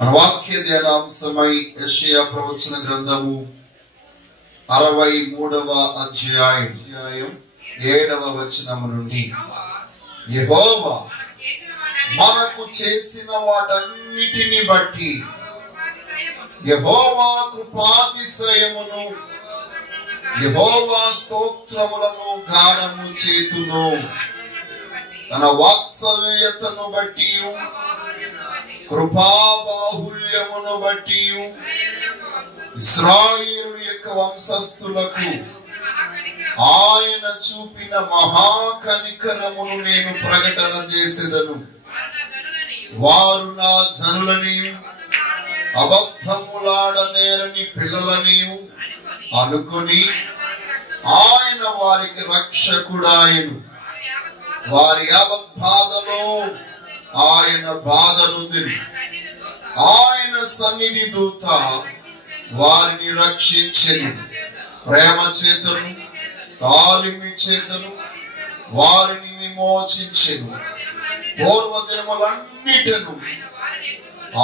మన వాక్య ధ్యానాంశమై యెషయా ప్రవచన గ్రంథము 63వ అధ్యాయం 7వ వచనము నుండి, యెహోవా మనకు చేసిన వాటన్నిటిని బట్టి యెహోవా కృపాతిశయమును యెహోవా స్తోత్రములను గానము చేతును. తన వాత్సల్యతను బట్టి కృపాబాహుల్యమును బట్టి ఇశ్రాయేలు యొక్క వంశస్థులకు ఆయన చూపిన మహాకనికరమును నేను ప్రకటన చేసేదను. వారు నా జనులని అబద్ధములాడనేరని పిల్లలని అనుకొని ఆయన వారికి రక్షకుడాయను. వారి అబద్ధాలలో ఆయన బాధనుందిను. ఆయన సన్నిధి దూత వారిని రక్షించెను. ప్రేమ చేతను తాలిమి చేతను వారిని విమోచించెను. పూర్వ దినములన్నిటను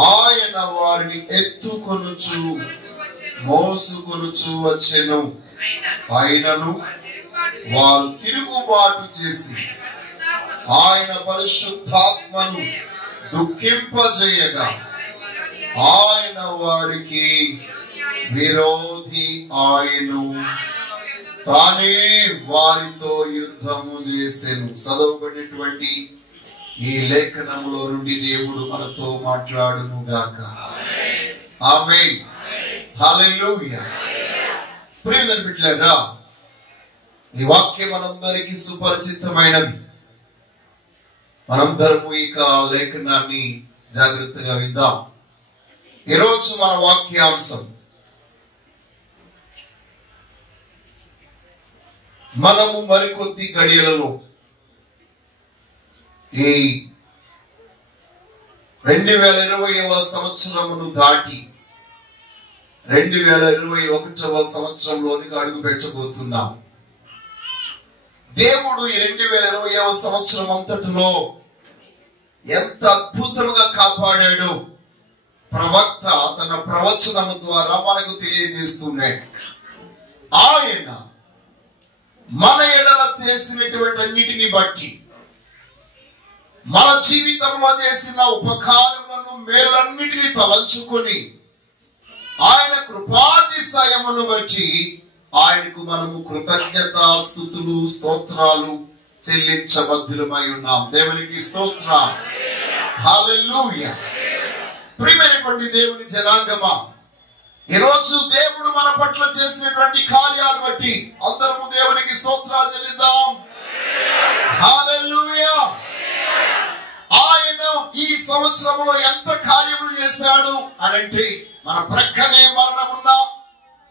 ఆయన వారిని ఎత్తుకొనుచు మోసుకొనుచు వచ్చెను. అయినను వారు తిరుగుబాటు చేసి ఆయన పరిశుద్ధాత్మను దుఃఖింపజేయగా ఆయన వారికి విరోధి ఆయను. తానే వారితో యుద్ధము చేసెను. చదవబడినటువంటి ఈ లేఖనంలో నుండి దేవుడు మనతో మాట్లాడును గాక. ఆమేన్. హల్లెలూయా. ప్రియమైన బిడ్డలారా, ఈ వాక్యం మనందరికీ సుపరిచితమైనది. మనందరము ఇక లేఖనాన్ని జాగ్రత్తగా విందాం. ఈరోజు మన వాక్యాంశం, మనము మరికొద్ది గడియలలో ఈ 2020వ సంవత్సరమును దాటి 2021వ సంవత్సరంలోనికి అడుగు పెట్టబోతున్నాం. దేవుడు ఈ 2020వ సంవత్సరం అంతటిలో ఎంత అద్భుతంగా కాపాడాడో ప్రవక్త తన ప్రవచనము ద్వారా మనకు తెలియజేస్తున్నాడు. ఆయన మన ఎడల చేసినటువంటి అన్నిటిని బట్టి, మన జీవితంలో చేసిన ఉపకారములను మేలన్నిటిని తలంచుకొని ఆయన కృపాతిశయమును బట్టి ఆయనకు మనము కృతజ్ఞతాస్తుతులు స్తోత్రాలు చెల్లించబద్ధులమై ఉన్నాం. దేవునికి స్తోత్రం. హల్లెలూయా. ప్రియమైనటువంటి దేవుని జనాంగమా, ఈరోజు దేవుడు మన పట్ల చేసినటువంటి కార్యాలు బట్టి అందరము దేవునికి స్తోత్రాలు చెల్లిద్దాం. హల్లెలూయా. ఆయన ఈ సంవత్సరంలో ఎంత కార్యములు చేశాడు అనంటే, మన ప్రక్కనే మరణమున్నా,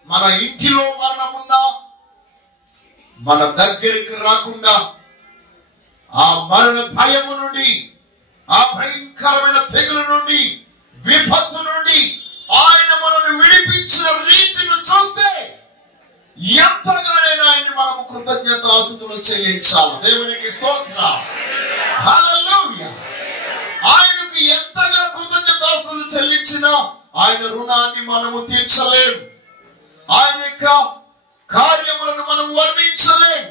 మన ఇంటిలో మరణమున్నా, మన దగ్గరికి రాకుండా ఆ మరణ భయము నుండి, ఆ భయంకరమైన తెగులు నుండి, విపత్తు నుండి ఆయన మనల్ని విడిపించిన రీతిని చూస్తే ఎంతగానైనా ఆయన మనము కృతజ్ఞతాస్తుతులు చెల్లించాలి. దేవునికి స్తోత్రం. హల్లెలూయా. ఆయనకు ఎంతగా కృతజ్ఞతాస్తుతులు చెల్లించినా ఆయన రుణాన్ని మనము తీర్చలేం. ఆయన యొక్క కార్యములను మనం వర్ణించలేం.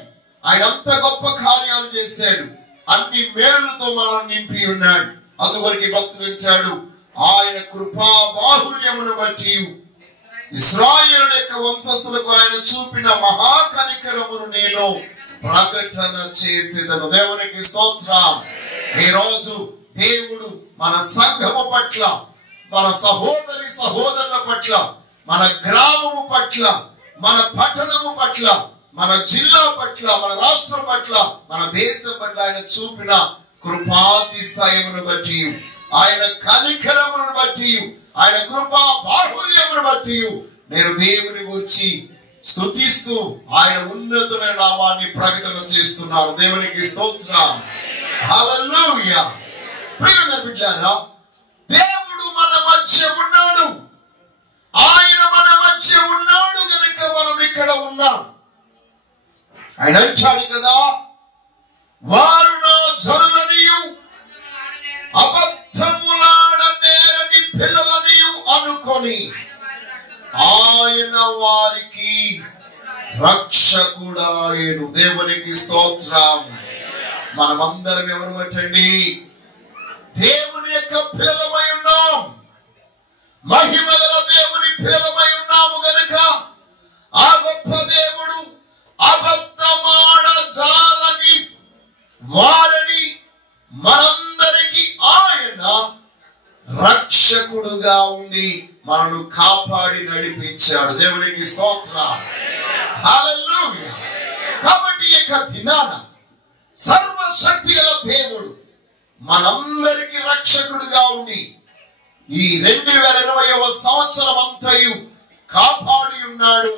ఆయన అంత గొప్ప కార్యాలు చేశాడు. అన్ని మేలులతో మనల్ని నింపి ఉన్నాడు. అందువరకు భక్తుడు ఇచ్చాడు, ఆయన కృపా బాహుల్యమును బట్టి ఇశ్రాయేలు యొక్క వంశస్థులకు ఆయన చూపిన మహాకనికరమును నేను ప్రకటన చేసేదను. దేవునికి స్తోత్రం. ఈ రోజు దేవుడు మన సంఘము పట్ల, మన సహోదరి సహోదరుల పట్ల, మన గ్రామము పట్ల, మన పట్టణము పట్ల, మన జిల్లా పట్ల, మన రాష్ట్రం పట్ల, మన దేశం పట్ల ఆయన చూపిన కృపాతిశయమును బట్టి, ఆయన కనికరమును బట్టి, ఆయన కృపా బాహుల్యమును బట్టి నేను దేవుని గురించి స్తుతిస్తూ ఆయన ఉన్నతమైన నామాన్ని ప్రకటన చేస్తున్నాను. దేవునికి స్తోత్రం. హల్లెలూయా. ప్రియమైన బిడ్డలారా, దేవుడు మన మధ్య ఉన్నాడు. ఆయన మన మధ్య ఉన్నాడు కనుక మనం ఇక్కడ ఉన్నాం. ఆయన అంటాడు కదా, వారు నా జనులని అబద్ధములాడనేరని పిల్లలని రక్షకుడాయను. దేవునికి స్తోత్రం. మనమందరం ఎవరు బట్టండి? దేవుని యొక్క పిల్లలమై ఉన్నాం. మహిమగల దేవుని పిల్లలమై ఉన్నాము గనుక ఆ గొప్ప దేవుడు అబద్ధమాడ జాలని వారిని మనందరికీ ఆయన రక్షకుడుగా ఉండి మనను కాపాడి నడిపించాడు. దేవునికి స్తోత్రం. హల్లెలూయా. కాబట్టి ఈ దినాన సర్వశక్తి గల దేవుడు మనందరికీ రక్షకుడుగా ఉండి ఈ 2020వ సంవత్సరం అంతయు కాపాడి ఉన్నాడు,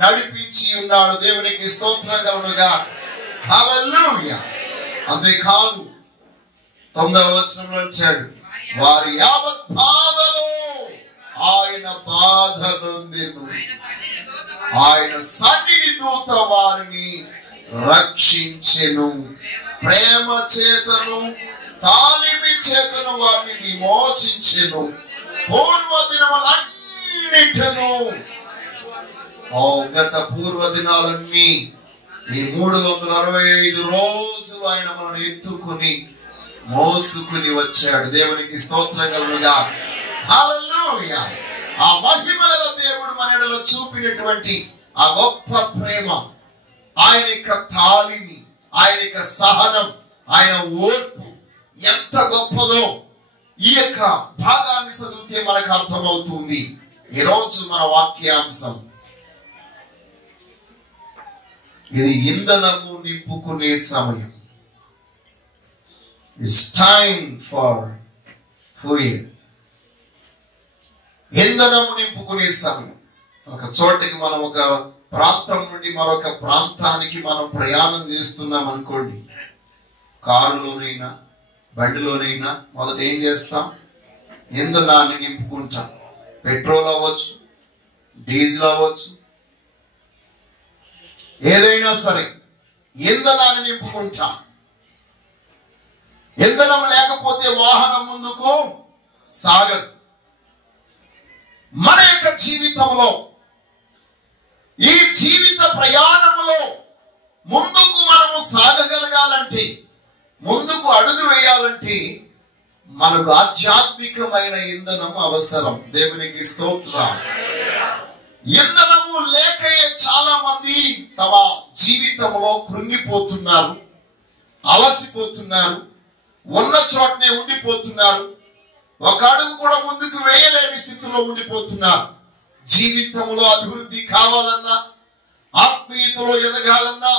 నడిపించి ఉన్నాడు. దేవునికి స్తోత్రం కలుగునుగా. హల్లెలూయా. అంతేకాదు 9వ వచనంలో వచ్చాడు, వారి యావత్ బాధలో ఆయన బాధ నొందెను, ఆయన సన్నిధి దూత వారిని రక్షించెను, ప్రేమ చేతను తాలిమి చేతను వారిని విమోచించెను, పూర్వ దినములన్నిటను. గత పూర్వ దినాలన్నీ ఈ 365 రోజులు ఆయన మనల్ని ఎత్తుకుని మోసుకుని వచ్చాడు. దేవునికి స్తోత్రం కలుగునుగా. హల్లెలూయా. ఆ మహిమగల దేవుడు మన ఎడల చూపినటువంటి ఆ గొప్ప ప్రేమ, ఆయన యొక్క తాళిని, ఆయన యొక్క సహనం, ఆయన ఓర్పు ఎంత గొప్పదో ఈ యొక్క భాగాన్ని చదివితే మనకు అర్థమవుతుంది. ఈరోజు మన వాక్యాంశం ఇది ఇంధనము నింపుకునే సమయం. It's time for fuel. ఇంధనము నింపుకునే సమయం. ఒక చోటికి మనం ఒక ప్రాంతం నుండి మరొక ప్రాంతానికి మనం ప్రయాణం చేస్తున్నాం అనుకోండి, కారులోనైనా బండిలోనైనా మొదట ఏం చేస్తాం? ఇంధనాన్ని నింపుకుంటాం. పెట్రోల్ అవ్వచ్చు, డీజిల్ అవ్వచ్చు, ఏదైనా సరే ఇంధనాన్ని నింపుకుంటాం. ఇంధనం లేకపోతే వాహనం ముందుకు సాగదు. మన యొక్క జీవితంలో, ఈ జీవిత ప్రయాణంలో ముందుకు మనము సాగగలగాలంటే, ముందుకు అడుగు వేయాలంటే మనకు ఆధ్యాత్మికమైన ఇంధనం అవసరం. దేవునికి స్తోత్రం. ఇంధనము లేకయే చాలా మంది తమ జీవితంలో కృంగిపోతున్నారు, అలసిపోతున్నారు, ఉన్న చోటనే ఉండిపోతున్నారు, ఒక అడుగు కూడా ముందుకు వేయలేని స్థితిలో ఉండిపోతున్నారు. జీవితంలో అభివృద్ధి కావాలన్నా, ఆత్మీయతలో ఎదగాలన్నా,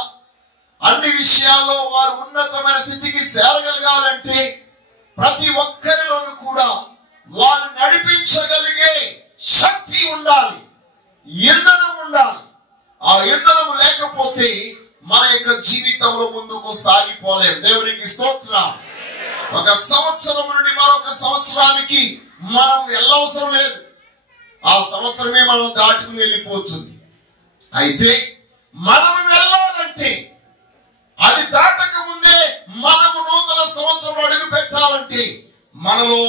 అన్ని విషయాల్లో వారు ఉన్నతమైన స్థితికి చేరగలగాలంటే ప్రతి ఒక్కరిలోనూ కూడా వారు నడిపించగలిగే శక్తి ఉండాలి, ఇంధనం ఉండాలి. ఆ ఇంధనం లేకపోతే మన యొక్క జీవితంలో ముందుకు సాగిపోలేం. దేవునికి స్తోత్రం. ఒక సంవత్సరం నుండి మరొక సంవత్సరానికి మనం వెళ్ళవసరం లేదు, ఆ సంవత్సరమే మనం దాటుకుని వెళ్ళిపోతుంది. అయితే మనం వెళ్ళాలంటే, అది దాటక ముందే మనము నూతన సంవత్సరం అడుగు పెట్టాలంటే మనలో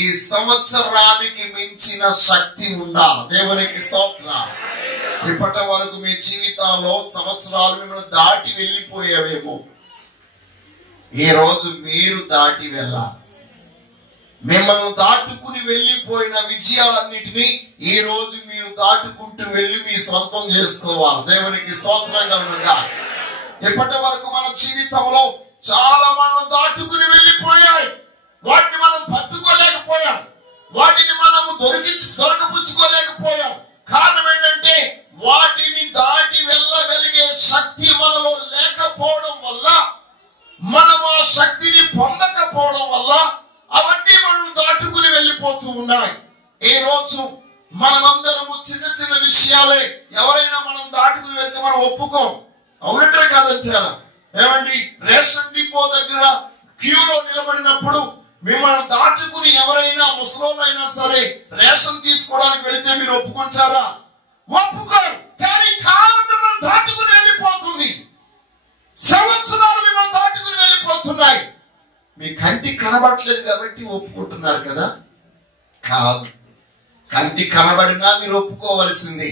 ఈ సంవత్సరానికి మించిన శక్తి ఉండాలి. దేవునికి స్తోత్రం. ఇప్పటి వరకు మీ జీవితాల్లో సంవత్సరాలు మిమ్మల్ని దాటి వెళ్ళిపోయేవేమో, ఈ రోజు మీరు దాటి వెళ్ళాలి. మిమ్మల్ని దాటుకుని వెళ్ళిపోయిన విజయాలన్నిటినీ ఈ రోజు మీరు దాటుకుంటూ వెళ్ళి మీ సొంతం చేసుకోవాలి. దేవునికి స్తోత్రం కలుగునుగా. ఇప్పటి వరకు మన జీవితంలో చాలా మనం దాటుకుని వెళ్ళిపోయాయి, వాటిని మనం పట్టుకోలేకపోయాం, వాటిని మనము దొరకపుచ్చుకోలేకపోయాం. కారణం ఏంటంటే వాటిని దాటి వెళ్ళగలిగే శక్తి మనలో లేకపోవడం వల్ల, మనం ఆ శక్తిని పొందకపోవడం వల్ల అవన్నీ మనం దాటుకుని వెళ్ళిపోతూ ఉన్నాయి. ఈ రోజు మనమందరము చిన్న చిన్న విషయాలే ఎవరైనా మనం దాటుకుని వెళ్తే మనం ఒప్పుకోం. అవునంటారా కాదంటారా? ఏమండి, రేషన్ డిపో దగ్గర క్యూలో నిలబడినప్పుడు మిమ్మల్ని దాటుకుని ఎవరైనా ముసలోళ్ళైనా సరే రేషన్ తీసుకోవడానికి వెళితే మీరు ఒప్పుకుంటారా? ఒప్పుకోరు. కానీ కాలం మిమ్మల్ని దాటుకుని వెళ్ళిపోతుంది, సంవత్సరాలు మిమ్మల్ని దాటుకుని వెళ్ళిపోతున్నాయి. మీ కంటికి కనబడట్లేదు కాబట్టి ఒప్పుకుంటున్నారు కదా? కాదు, కంటికి కనబడినా మీరు ఒప్పుకోవలసింది.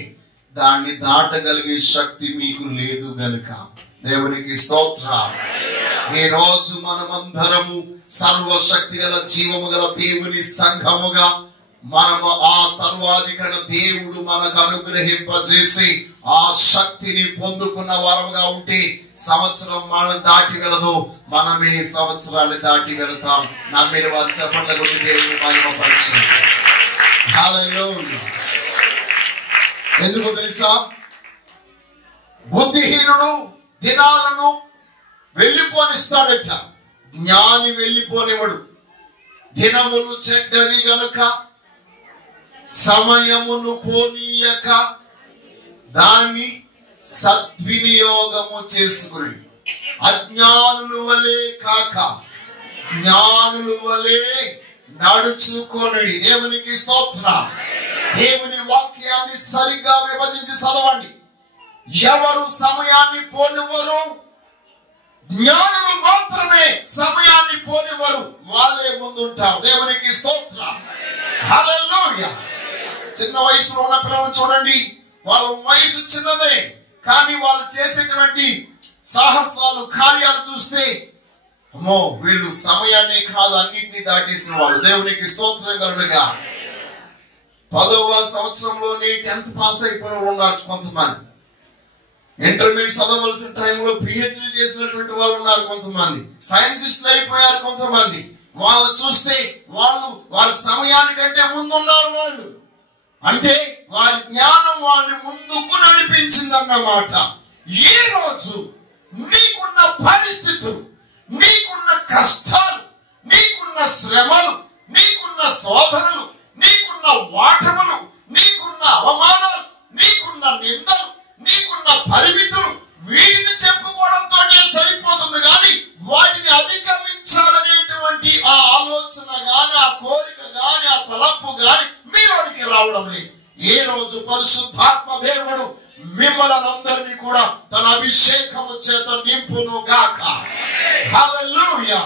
దాన్ని దాటగలిగే శక్తి మీకు లేదు గనుక. దేవునికి స్తోత్రం. ఈ రోజు మనమందరము సర్వశక్తి గల జీవము గల దేవుని సంఘముగా మనము ఆ సర్వాధికార దేవుడు మనకు అనుగ్రహింపజేసి ఆ శక్తిని పొందుకున్న వారముగా ఉంటే సంవత్సరం మనల్ని దాటిగలదు, మనమే సంవత్సరాన్ని దాటి వెళతాం. నమ్మిన వారు చప్పట్ల కొట్టి దేవుని మహిమపరచండి. హల్లెలూయా. ఎందుకో తెలుసా? బుద్ధిహీనుడు దినాలను వెళ్ళిపోనిస్తాడట, జ్ఞాని వెళ్ళిపోనివాడు. దినములు చెడ్డవి గనుక సమయమును పోనీయక దాన్ని సద్వినియోగము చేసుకుని అజ్ఞానుల వలె కాక జ్ఞానుల వలె నడుచుకొనుడి. దేవునికి స్తోత్రం. దేవుని వాక్యాన్ని సరిగ్గా విభజించి చదవండి. ఎవరు సమయాన్ని పోనివ్వరు? జ్ఞానులు మాత్రమే సమయాన్ని పోనివ్వరు, వాళ్ళే ముందుంటారు. దేవునికి స్తోత్రం. హల్లెలూయా. చిన్న వయసులో ఉన్న పిల్లలు చూడండి, వాళ్ళ వయసు చిన్నదే కానీ వాళ్ళు చేసేటువంటి సాహసాలు కార్యాలు చూస్తే అమ్మో వీళ్ళు సమయాన్ని కాదు అన్నింటినీ దాటేసిన వాళ్ళు. దేవునికి స్తోత్రం కలుగుగా. 10వ సంవత్సరంలోనే 10th పాస్ అయిపోయిన ఉన్నారు కొంతమంది. ఇంటర్మీడియట్ చదవలసిన టైంలో పిహెచ్డి చేసినటువంటి వాళ్ళు ఉన్నారు కొంతమంది. సైన్సిస్టులు అయిపోయారు కొంతమంది. వాళ్ళు చూస్తే వారి సమయానికంటే ముందున్నారు వాళ్ళు. అంటే వారి జ్ఞానం వాళ్ళని ముందుకు నడిపించిందన్నమాట. ఈ రోజు నీకున్న పరిస్థితులు, నీకున్న కష్టాలు, నీకున్న శ్రమలు, నీకున్న శోధనలు, నీకున్న వాటములు, నీకున్న అవమానాలు, నీకున్న నిందలు, నీకున్న పరిమితులు, వీటిని చెప్పుకోవడంతో సరిపోతుంది కానీ వాటిని అధిగమించాలనేటువంటి ఆ ఆలోచన గాని, ఆ కోరిక గాని, ఆ తలంపు గాని మీలోనికి రావడం లేదు. ఏ రోజు పరిశుద్ధాత్మ దేవుడు మిమ్మల్ని అందరినీ కూడా తన అభిషేకము చేత నింపును గాక. హల్లెలూయా.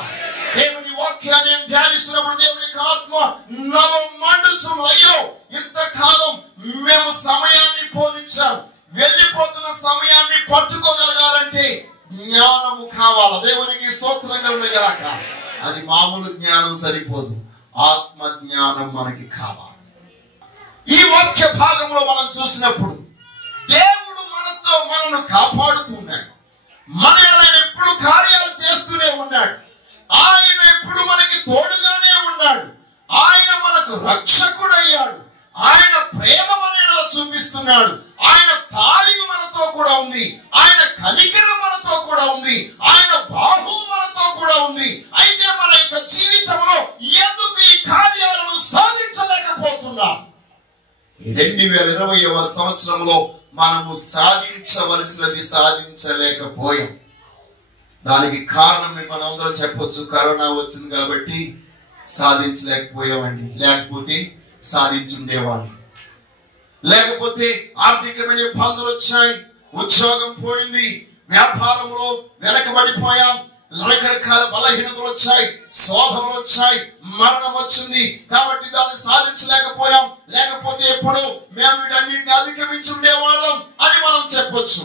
దేవుని వాక్యాన్ని ధ్యానిస్తున్నప్పుడు దేవుని ఆత్మ నలో మండుచును. అయ్యో ఇంతకాలం మేము సమయాన్ని పోనిచ్చాం, వెళ్ళిపోతున్న సమయాన్ని పట్టుకోగలగాలంటే జ్ఞానము కావాలా. దేవునికి స్తోత్రం కలుగుగాక. అది మామూలు జ్ఞానం సరిపోదు, ఆత్మ జ్ఞానం మనకి కావాలి. ఈ వాక్య భాగంలో మనం చూసినప్పుడు దేవుడు మనను కాపాడుతున్నాడు. మన ఎప్పుడు కార్యాలు చేస్తూనే ఉన్నాడు. ఆయన ఎప్పుడు మనకి తోడుగానే ఉన్నాడు. ఆయన మనకు రక్షకుడయ్యాడు. ఆయన ప్రేమ మనలో చూపిస్తున్నాడు. ఆయన తాళిగు మనతో కూడా ఉంది. ఆయన కనికరం మనతో కూడా ఉంది. ఆయన బాహువు మనతో కూడా ఉంది. అయితే మన యొక్క జీవితంలో ఎందుకు ఈ కార్యాలను సాధించలేకపోతున్నాం? 2020వ సంవత్సరంలో మనము సాధించవలసినది సాధించలేకపోయాం. దానికి కారణం మనందరం చెప్పొచ్చు, కరోనా వచ్చింది కాబట్టి సాధించలేకపోయామండి. లేకపోతే సాధించుండేవాళ్ళు. లేకపోతే ఆర్థికమైన ఇబ్బందులు వచ్చాయి, ఉద్యోగం పోయింది, వ్యాపారంలో వెనకబడిపోయాం, రకరకాల బలహీనతలు వచ్చాయి, శోధనలు వచ్చాయి, మరణం వచ్చింది కాబట్టి దాన్ని సాధించలేకపోయాం. లేకపోతే ఎప్పుడు మేము వీటన్నిటిని అధిగమించి ఉండేవాళ్ళం అని మనం చెప్పొచ్చు.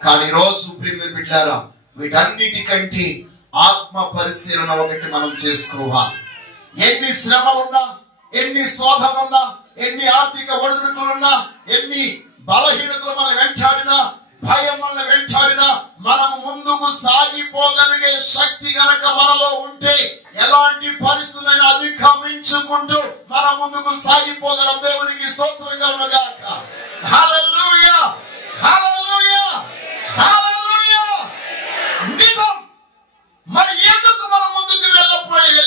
కానీ రోజు ప్రియమైన బిడ్డలారా, వీటన్నిటికంటే ఆత్మ పరిశీలన ఒకటి మనం చేసుకోవాలి. ఎన్ని శ్రమలున్నా, ఎన్ని శోధనలున్నా, ఎన్ని ఆర్థిక ఒడిదుడుకులున్నా, ఎన్ని బలహీనతలు మనం వెంటాడినా, భయం వల్ల వెంటాడినా, మనం ముందుకు సాగిపోగలిగే శక్తి గనక మనలో ఉంటే ఎలాంటి పరిస్థితులను అధిగమించుకుంటూ మనం ముందుకు సాగిపోగలం. దేవునికి స్తోత్రం కలుగుగాక. హల్లెలూయా, హల్లెలూయా, హల్లెలూయా. నిజం. మరి ఎందుకు మనం ముందుకు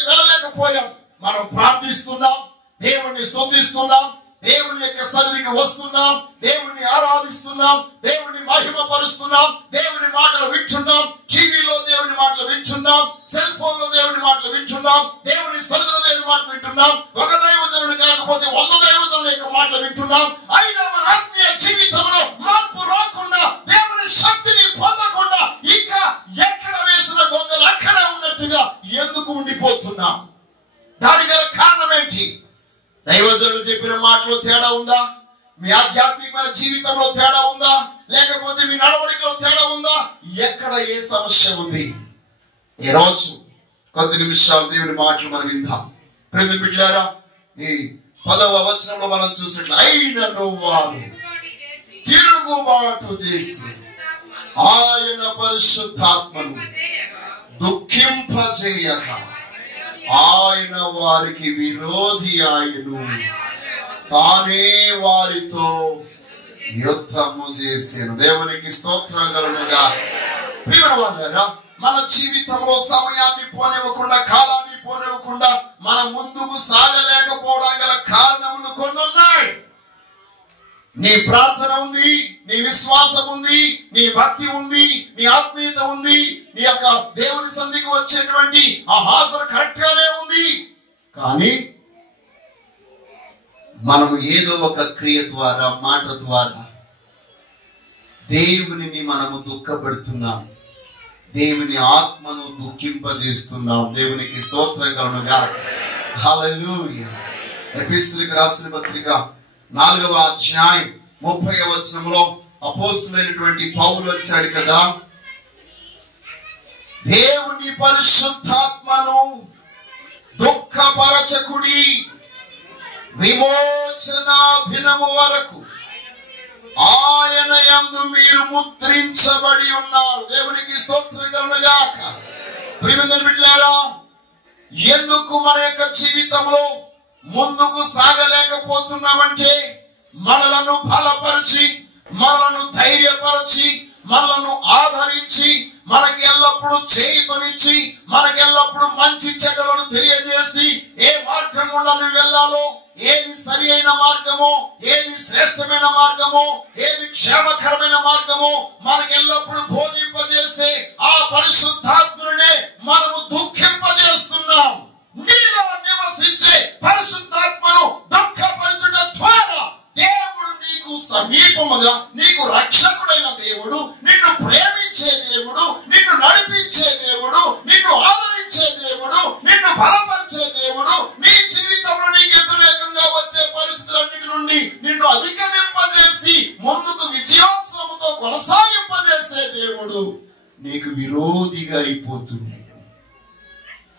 వెళ్ళలేకపోయాం? మనం ప్రార్థిస్తున్నాం, దేవుణ్ణి స్తుతిస్తున్నాం, దేవుని యొక్క సన్నిధికి వస్తున్నాం, దేవుని ఆరాధిస్తున్నాం, దేవుని మహిమపరుస్తున్నాం, దేవుని మాటలు వింటున్నాం, టీవీలో దేవుని మాటలు వింటున్నాం, సెల్ ఫోన్ లో దేవుని మాటలు వింటున్నాం, దేవుని సన్నిధిలో దేవుని మాటలు వింటున్నాం. ఒక దైవజనుడు కాకపోతే 100 దైవజనుల యొక్క మాటలు వింటున్నాం. అయినా మన ఆత్మీయ జీవితంలో మార్పు రాకుండా, దేవుని శక్తిని పొందకుండా ఇంకా ఎక్కడ వేసిన గొంగలు అక్కడే ఉన్నట్టుగా ఎందుకు ఉండిపోతున్నాం? దానికి గల కారణం ఏంటి? దైవజనుడు చెప్పిన మాటలో తేడా ఉందా? మీ ఆధ్యాత్మికమైన జీవితంలో తేడా ఉందా, లేకపోతే మీ నడవడికలో తేడా ఉందా, ఎక్కడ ఏ సమస్య ఉంది? ఈ రోజు కొద్ది నిమిషాలు దేవుని మాటలు మనం విందాం. ప్రేమ బిడ్డలారా, ఈ 10వ వచనంలో మనం చూసినట్లు, అయినను వారు తిరుగుబాటు చేసి ఆయన పరిశుద్ధాత్మను దుఃఖింపజేయగా ఆయన వారికి విరోధి ఆయను, తానే వారితో యుద్ధము చేసాను. దేవునికి స్తోత్రం కలుగునుగా. ప్రియమైన వారందరా, మన జీవితంలో సమయాన్ని పోనివ్వకుండా, కాలాన్ని పోనివ్వకుండా మనం ముందుకు సాగలేకపోవడం గల కారణములు కొన్ని ఉన్నాయి. నీ ప్రార్థన ఉంది, నీ విశ్వాసం ఉంది, నీ భక్తి ఉంది, నీ ఆత్మీయత ఉంది, నీ యొక్క దేవుని సన్నిధికి వచ్చేటువంటి ఆ హాజరు కరెక్ట్ గానే ఉంది. కానీ మనము ఏదో ఒక క్రియ ద్వారా, మాట ద్వారా దేవునిని మనము దుఃఖపెడుతున్నాం, దేవుని ఆత్మను దుఃఖింపజేస్తున్నాం. దేవునికి స్తోత్రం కలుగునుగా. హల్లెలూయా. ఎఫెసీయులకు రాసిన పత్రిక 4వ అధ్యాయం 30వ వచనంలో అపోస్తులైనటువంటి పౌలు వచ్చాడు కదా, దేవుని పరిశుద్ధాత్మను దుఃఖపరచకుడి, విమోచన దినము వరకు ఆయన యందు మీరు ముద్రించబడి ఉన్నారు. దేవునికి స్తోత్రం కలుగునుగాక. ప్రియమైన బిడ్డలారా, ఎందుకు మన యొక్క జీవితంలో ముందుకు సాగలేకపోతున్నామంటే, మనలను బలపరిచి, మనలను ధైర్యపరిచి, మనలను ఆదరించి, మనకి ఎల్లప్పుడూ చేయుకొనిచ్చి, మనకి ఎల్లప్పుడూ మంచి చెడ్డలను తెలియజేసి, ఏ మార్గం గుండా నువ్వు వెళ్ళాలో, ఏది సరి అయిన మార్గమో, ఏది శ్రేష్టమైన మార్గమో, ఏది క్షేమకరమైన మార్గమో మనకి ఎల్లప్పుడూ బోధింపజేస్తే ఆ పరిశుద్ధాత్ముడినే మనము దుఃఖింపజేస్తున్నాం. నీలో నివసించే పరిశుద్ధాత్మను దుఃఖపరచుట ద్వారా దేవుడు నీకు సమీపముగా, నీకు రక్షకుడైన దేవుడు, నిన్ను ప్రేమించే దేవుడు, నిన్ను నడిపించే దేవుడు, నిన్ను ఆదరించే దేవుడు, నిన్ను బలపరిచే దేవుడు, నీ జీవితంలో నీకు వ్యతిరేకంగా వచ్చే పరిస్థితులన్నిటి నుండి నిన్ను అధిగమింపజేసి ముందుకు విజయోత్సవంతో కొనసాగింపజేసే దేవుడు నీకు విరోధిగా అయిపోతున్నాడు.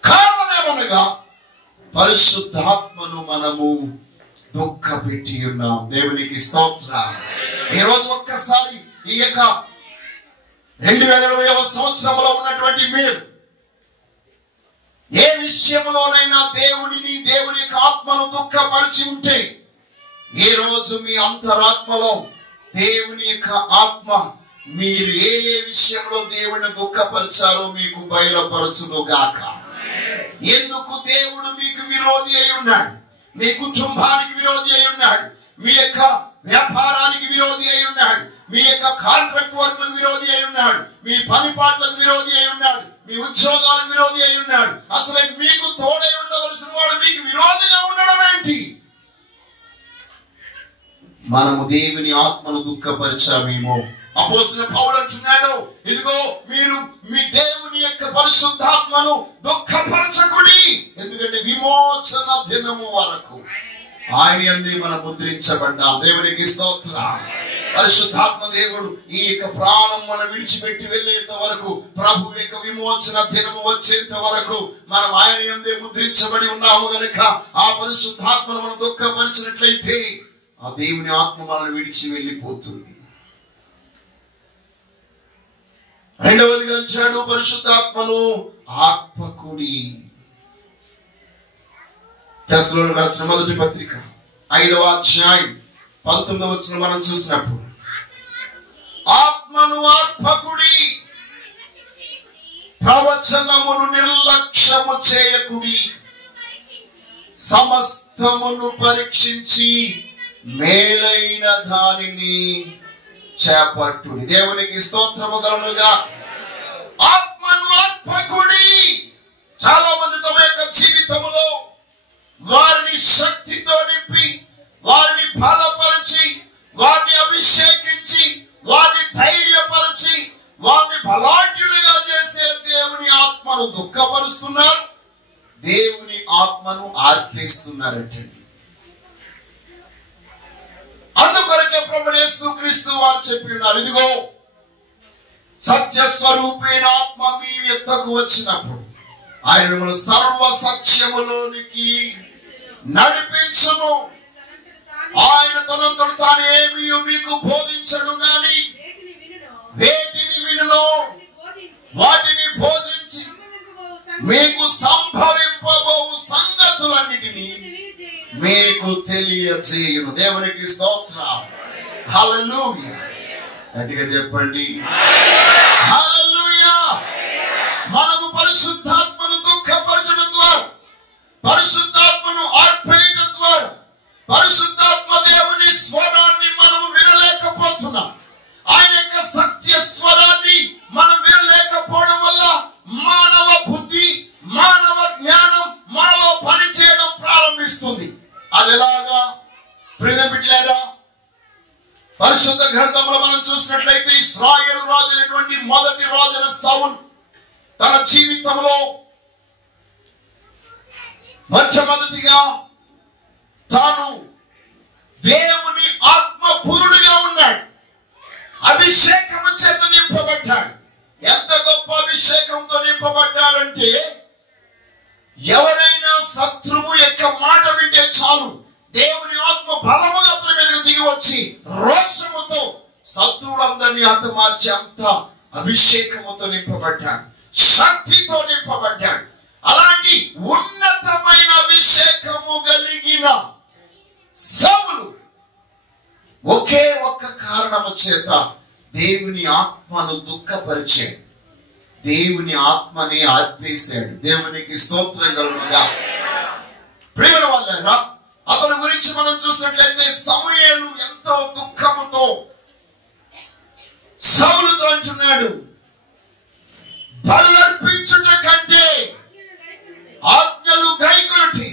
కారణమేమనగా పరిశుద్ధాత్మను మనము దుఃఖపెట్టి ఉన్నాం. దేవునికి స్తోత్రం. ఈ రోజు ఒక్కసారి ఈ యొక్క 2020వ సంవత్సరంలో ఉన్నటువంటి మీరు ఏ విషయంలోనైనా దేవుని యొక్క ఆత్మను దుఃఖపరిచి ఉంటే, ఈ రోజు మీ అంతరాత్మలో దేవుని యొక్క ఆత్మ మీరు ఏ విషయంలో దేవుని దుఃఖపరిచారో మీకు బయలుపరచును గాక. ఎందుకు దేవుడు మీకు విరోధి అయి ఉన్నాడు, మీ కుటుంబానికి విరోధి అయి ఉన్నాడు, మీ యొక్క వ్యాపారానికి విరోధి అయి ఉన్నాడు, మీ యొక్క కాంట్రాక్ట్ వర్క్లకు విరోధి అయి ఉన్నాడు, మీ పనిపాట్లకు విరోధి అయి ఉన్నాడు, మీ ఉద్యోగాలకు విరోధి అయి ఉన్నాడు. అసలు మీకు తోడై ఉండవలసిన వాడు మీకు విరోధిగా ఉండడం ఏంటి? మనము దేవుని ఆత్మను దుఃఖపరిచామేమో. అపోస్తలుడైన పౌలు అంటున్నాడు, ఇదిగో మీరు మీ దేవుని యొక్క పరిశుద్ధాత్మను దుఃఖపరచకుడి, ఎందుకంటే విమోచన దినము వరకు ఆయన యందే మనం ముద్రించబడ్డాం. దేవునికి స్తోత్రం. పరిశుద్ధాత్మ దేవుడు ఈ యొక్క ప్రాణం మనం విడిచిపెట్టి వెళ్ళేంత వరకు, ప్రభు యొక్క విమోచన దినము వచ్చేంత వరకు మనం ఆయన యందే ముద్రించబడి ఉన్నాము గనుక ఆ పరిశుద్ధాత్మను మనం దుఃఖపరిచినట్లయితే ఆ దేవుని ఆత్మ మనల్ని విడిచి వెళ్ళిపోతుంది. రెండవదిగా అంటాడు, పరిశుద్ధాత్మను ఆత్మకుడి. తెస్సలోనికీయులకు రాసిన మొదటి పత్రిక 5వ అధ్యాయం 19వ వచనం మనం చూసినప్పుడు, ఆత్మను ఆత్మకుడి, ప్రవచనమును నిర్లక్ష్యము చేయకుడి, సమస్తమును పరీక్షించి మేలైన దానిని చేపట్టుడి. దేవునికి స్తోత్రము కలుగునుగా. ఆత్మను ఆత్మకుడి. చాలా మంది తమ యొక్క జీవితంలో వారిని శక్తితో నింపి, వారిని బలపరిచి, వారిని అభిషేకించి, వారిని ధైర్యపరిచి, వారిని బలాఢ్యులుగా చేసే దేవుని ఆత్మను దుఃఖపరుస్తున్నారు, దేవుని ఆత్మను ఆర్పిస్తున్నారంటండి. అందుకు ప్రభువైన యేసుక్రీస్తు వారు చెప్పి ఉన్నారు, ఇదిగో సత్య స్వరూపైన ఆత్మ మీ యొద్దకు వచ్చినప్పుడు ఆయన మిమ్మల్ని సర్వ సత్యములోనికి నడిపించును. ఆయన తనంతట తాను ఏమీ మీకు బోధించడు గాని వేటిని వినును వాటిని బోధించి మీకు సంభవింపబోవు సంగతులన్నిటినీ మీకు తెలియజేయును. దేవునికి స్తోత్రం. హల్లెలూయా. గట్టిగా చెప్పండి హల్లెలూయా. మనము పరిశుద్ధాత్మను దుఃఖపరచడం ద్వారా, పరిశుద్ధాత్మను ఆర్పేయడం ద్వారా, పరిశుద్ధాత్మ దేవుని స్వరాన్ని మనం వినలేకపోతున్నాం. ఆయన యొక్క సత్య స్వరాన్ని మనం వినలేకపోవడం వల్ల మానవ బుద్ధి, మానవ జ్ఞానం మనలో పనిచేయడం ప్రారంభిస్తుంది. అది ఎలాగా ప్రియమిత్రులారా, పరిశుద్ధ గ్రంథంలో మనం చూసినట్లయితే ఇశ్రాయేలు రాజు అయినటువంటి మొదటి రాజైన సౌలు తన జీవితంలో మొట్టమొదటిగా తాను దేవుని ఆత్మపూర్ణుడిగా ఉన్నాడు. అభిషేకము చేత నింపబడ్డాడు. ఎంత గొప్ప అభిషేకంతో నింపబడ్డాడంటే ఎవరైనా శత్రువు యొక్క మాట వింటే చాలు, దేవుని ఆత్మ బలముగా అతని మీదకు దిగి వచ్చి రోషముతో శత్రువులందరినీ హతమార్చి అంత అభిషేకముతో నింపబడ్డాడు, శక్తితో నింపబడ్డాడు. అలాంటి ఉన్నతమైన అభిషేకము కలిగిన సౌలు ఒకే ఒక్క కారణము చేత దేవుని ఆత్మను దుఃఖపరిచాడు, దేవుని ఆత్మని ఆర్పేశాడు. దేవునికి స్తోత్రం కలుగునుగా. ప్రియమైన వాళ్ళారా, అతని గురించి మనం చూసినట్లయితే సమూయేలు ఎంతో దుఃఖముతో సౌలుతో అంటున్నాడు, బలులర్పించుట కంటే ఆజ్ఞలు గైకొనుటి,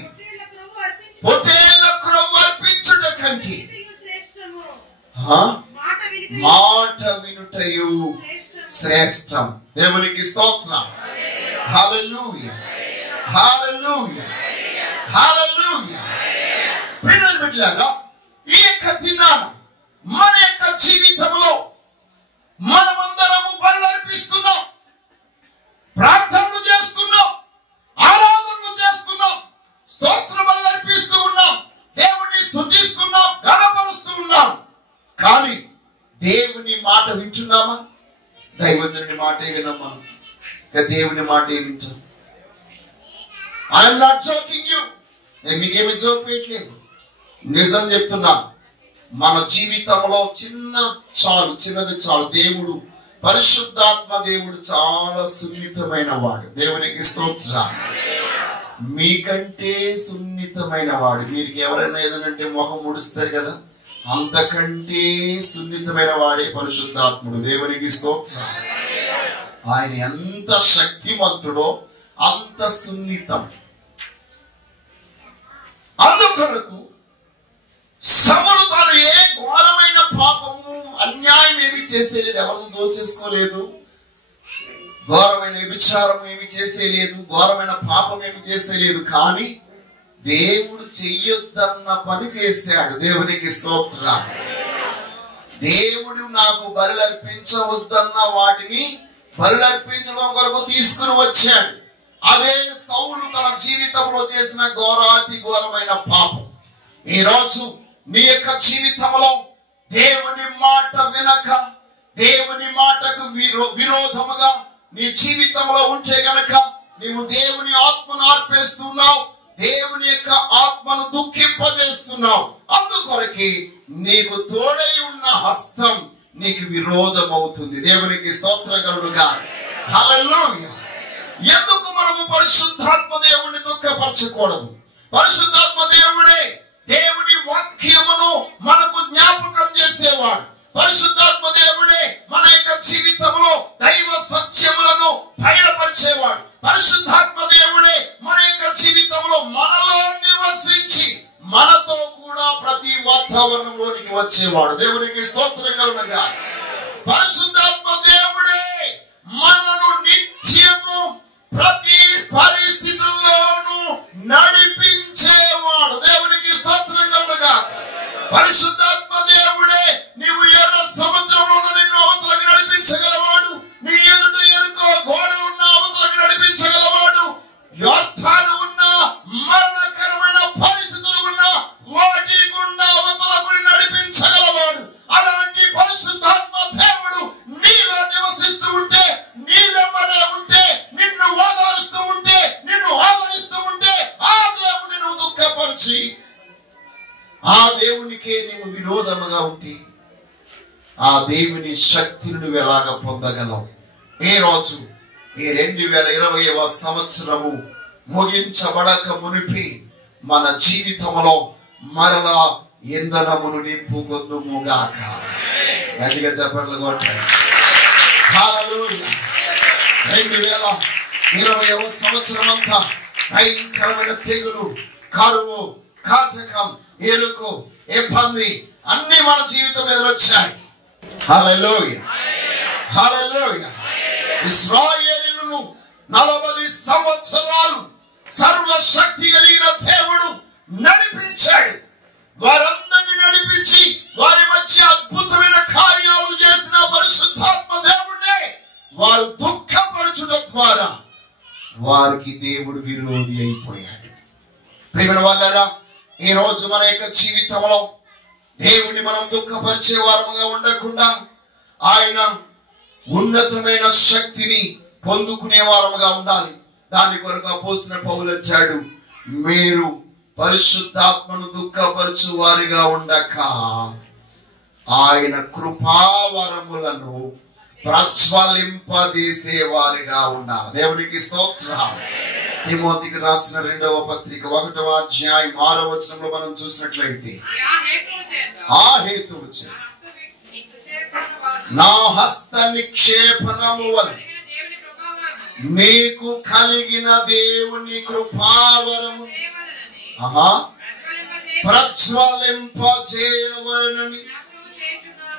పొట్టేళ్ల క్రొవ్వు అర్పించుట కంటే మాట వినుటయు శ్రేష్టం. దేవునికి స్తోత్రం. హల్లెలూయా హల్లెలూయా హల్లెలూయా. ప్రియమైన బిడ్డలారా, ఈ యొక్క దినాన మన యొక్క జీవితంలో మనమందరము బలులు అర్పిస్తున్నాం, ప్రార్థనలు చేస్తున్నాం, ఆరాధనలు చేస్తున్నాం, స్తోత్ర బలులు అర్పిస్తూ ఉన్నాం, దేవుణ్ణి స్తుతిస్తున్నాం, ఘనపరుస్తూ ఉన్నాం. కానీ దేవుని మాట వింటున్నామా? దైవజనుడి మాట వినమ్మా, దేవుని మాట వింటాం. ఐఎమ్ నాట్ జోకింగ్ యూ, నేను మీకేమి జోక్ పెట్టలేదు, నిజం చెప్తున్నా. మన జీవితంలో చిన్నది చాలు. దేవుడు పరిశుద్ధాత్మ దేవుడు చాలా సున్నితమైన వాడు. దేవునికి స్తోత్రం. మీకంటే సున్నితమైన వాడు. మీరు ఎవరైనా ఏదనంటే ముఖం ముడుస్తారు కదా, అంతకంటే సున్నితమైన వాడే పరిశుద్ధాత్ముడు. దేవునికి స్తోత్రం. ఆయన ఎంత శక్తిమంతుడో అంత సున్నితం. అందుకొరకు సౌలు తాను ఏ ఘోరమైన పాపము అన్యాయం ఏమి చేసేలేదు, ఎవరు దోచేసుకోలేదు, ఘోరమైన విచారం ఏమి చేసేలేదు, ఘోరమైన పాపం ఏమి చేసేలేదు. కానీ దేవుడు చెయ్యొద్దన్న పని చేశాడు. దేవునికి స్తోత్రం. దేవుడు నాకు బలులర్పించవద్దన్న వాటిని బలులర్పించడం కొరకు తీసుకుని వచ్చాడు. అదే సౌలు తన జీవితంలో చేసిన ఘోరాతి ఘోరమైన పాపం. ఈ రోజు నీ యొక్క జీవితంలో దేవుని మాట వినక, దేవుని మాటకు విరోధముగా నీ జీవితంలో ఉంటే గనక నీవు దేవుని ఆత్మను ఆర్పేస్తున్నావు, దేవుని యొక్క ఆత్మను దుఃఖింపజేస్తున్నావు. అందుకొరకి నీకు తోడై ఉన్న హస్తం నీకు విరోధం అవుతుంది. దేవునికి స్తోత్రం కలుగుగా. హల్లెలూయా. ఎందుకు మనము పరిశుద్ధాత్మ దేవుణ్ణి దుఃఖపరచకూడదు? పరిశుద్ధాత్మ దేవుడే దేవుని వాక్యమును మనకు జ్ఞాపకం చేసేవాడు. పరిశుద్ధాత్మ దేవుడే మన యొక్క జీవితంలో దైవ సత్యములను బయలుపరిచేవాడు. పరిశుద్ధాత్మ దేవుడే మన యొక్క జీవితంలో మనలో నివసించి మనతో కూడా ప్రతి వాతావరణంలోనికి వచ్చేవాడు. దేవునికి స్తోత్రం కలుగుగా. పరిశుద్ధాత్మ దేవుడే మనను నిత్యము ప్రతి పరిస్థితుల్లోనూ నడిపించేవాడు. దేవునికి స్తోత్రం కలుగుగా. పరిశుద్ధాత్మ దేవుడే ఆ దేవునికే నీవు విరోధముగా ఉంటే ఆ దేవుని శక్తిని నువ్వు ఎలాగ పొందగలవు? ఈ రోజు ఈ 2020వ సంవత్సరము ముగించబడక మునిపి మన జీవితంలో మరలా ఇంధనమును నింపుకొందుముగాక. గట్టిగా చెప్పట్లు కొట్టండి. హల్లెలూయా. 2020వ సంవత్సరం అంతా భయంకరమైన తెగులు, కరువు, కాటకం, ఎరుకు, ఇబ్బంది అన్ని మన జీవితం ఎదురొచ్చాయి. హల్లెలూయా, హల్లెలూయా. ఇశ్రాయేలును 40 సంవత్సరాలు సర్వశక్తి కలిగిన దేవుడు నడిపించాడు. వారందరినీ నడిపించి వారి మధ్య అద్భుతమైన కార్యాలు చేసిన పరిశుద్ధాత్మ దేవుడే వారు దుఃఖపరచడం ద్వారా వారికి దేవుడు విరోధి అయిపోయాడు. ప్రియమైన వాళ్ళారా, ఈ రోజు మన యొక్క జీవితంలో దేవుని మనం దుఃఖపరిచే వారముగా ఉండకుండా ఆయన ఉన్నతమైన శక్తిని పొందుకునే వారముగా ఉండాలి. దాని కొరకు అపోస్తలుడైన పౌలు అంటాడు, మీరు పరిశుద్ధాత్మను దుఃఖపరచు వారిగా ఉండక ఆయన కృపావరములను ప్రజ్వలింపజేసే వారిగా ఉండాలి. దేవునికి స్తోత్రం. తిమోతికి రాసిన 2వ పత్రిక 1వ అధ్యాయం 6వ వచనంలో మనం చూసినట్లయితే, ఆ హేతువు చేత నా హస్త నిక్షేపణము వలన నీకు కలిగిన దేవుని కృపావరము ప్రజ్వలింపజేయవలెనని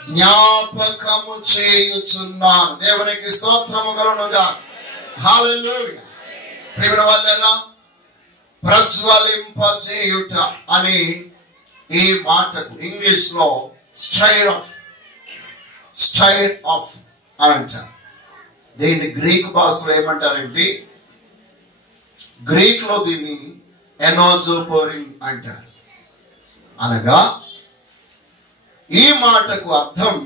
జ్ఞాపకము చేయుచున్నాను. దేవునికి స్తోత్రము కలుగునుగా. హల్లెలూయా. ప్రియమైన వాళ్ళారా, ప్రజ్వలింపజేయుట అని ఈ మాటకు ఇంగ్లీష్ లో స్టైర్ ఆఫ్ అని అంటారు. దీన్ని గ్రీక్ భాషలో ఏమంటారంటే, గ్రీక్ లో దీన్ని ఎనోజోపోరిన్ అంటారు. అనగా ఈ మాటకు అర్థం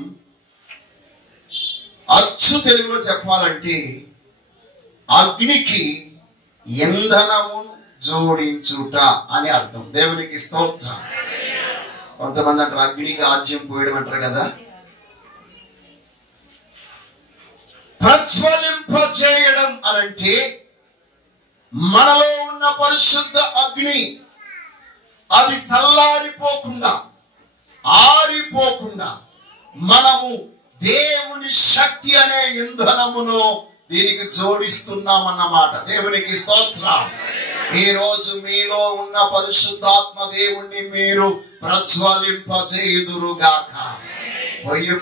అచ్చు తెలుగులో చెప్పాలంటే అగ్నికి ఇంధనము జోడించుట అని అర్థం. దేవునికి స్తోత్రం. కొంతమంది అంటారు అగ్నికి ఆజ్యం పోయడం అంటారు కదా. ప్రజ్వలింపజేయడం అనంటే మనలో ఉన్న పరిశుద్ధ అగ్ని అది చల్లారిపోకుండా, ఆరిపోకుండా మనము దేవుని శక్తి అనే ఇంధనమును దీనికి జోడిస్తున్నామన్నమాట. దేవునికి స్తోత్రం. ఈ రోజు మీలో ఉన్న పరిశుద్ధాత్మ దేవుణ్ణి మీరు ప్రజ్వలింపజేయుదురుగాక.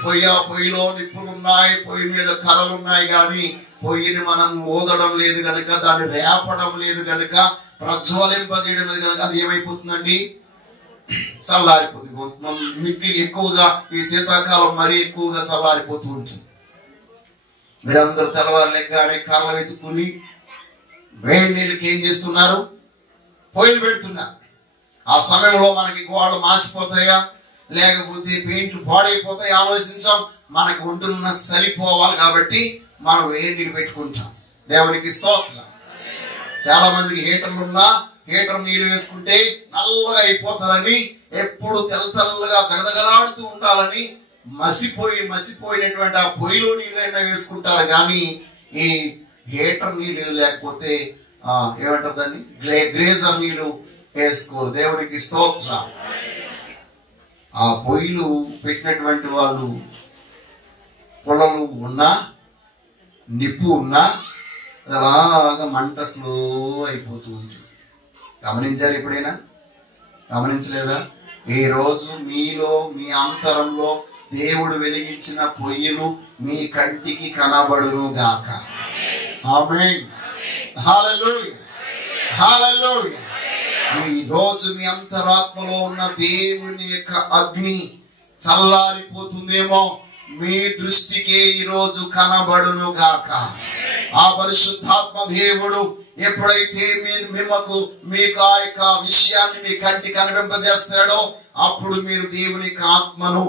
పొయ్యిలో నిప్పులున్నాయి, పొయ్యి మీద కర్రలున్నాయి, కానీ పొయ్యిని మనం ఊదడం లేదు కనుక, దాన్ని రేపడం లేదు కనుక, ప్రజ్వలింపజేయడం లేదు కనుక అది ఏమైపోతుందండి? చల్లారిపోతుంది. మిక్కి ఎక్కువగా ఈ శీతాకాలం మరీ ఎక్కువగా చల్లారిపోతూ ఉంటుంది. మీరందరూ తెల్లవారు లెగ్గానే కర్రలు వెతుక్కుని వేడి నీళ్ళకి ఏం చేస్తున్నారు? పొయ్యిలు పెడుతున్నారు. ఆ సమయంలో మనకి గోడలు మాసిపోతాయా, లేకపోతే పెయింట్లు పాడైపోతాయి ఆలోచించాం. మనకి ఉంటున్న సరిపోవాలి కాబట్టి మనం వేడి నీళ్ళు పెట్టుకుంటాం. దేవునికి స్తోత్రం. చాలా మందికి హీటర్లు ఉన్నా హీటర్ నీళ్ళు వేసుకుంటే నల్లగా అయిపోతారని, ఎప్పుడు తెల్లగా దగదగలాడుతూ ఉండాలని మసిపోయినటువంటి ఆ పొయ్యిలో నీళ్ళైనా వేసుకుంటారు. కానీ ఈ హీటర్ నీళ్ళు లేకపోతే ఏమంటారు దాన్ని, గ్రేజర్ నీళ్ళు వేసుకోరు. దేవునికి స్తోత్రం. ఆ పొయ్యిలు పెట్టినటువంటి వాళ్ళు పొలలు ఉన్నా, నిప్పు ఉన్నా అలాగా మంట స్లో అయిపోతూ ఉంటుంది. గమనించారు ఎప్పుడైనా? గమనించలేదా? ఈ రోజు మీలో మీ అంతరంలో దేవుడు వెలిగించిన పొయ్యిలు మీ కంటికి కనబడును గాక. ఆమేన్. హల్లెలూయా, హల్లెలూయా. ఈ రోజు మీ అంతరాత్మలో ఉన్న దేవుని యొక్క అగ్ని చల్లారిపోతుందేమో, మీ దృష్టికే ఈ రోజు కనబడును గాక. ఆ పరిశుద్ధాత్మ దేవుడు ఎప్పుడైతే మీకు ఆ యొక్క విషయాన్ని మీ కంటి కనిపింపజేస్తాడో అప్పుడు మీరు దేవుని ఆత్మను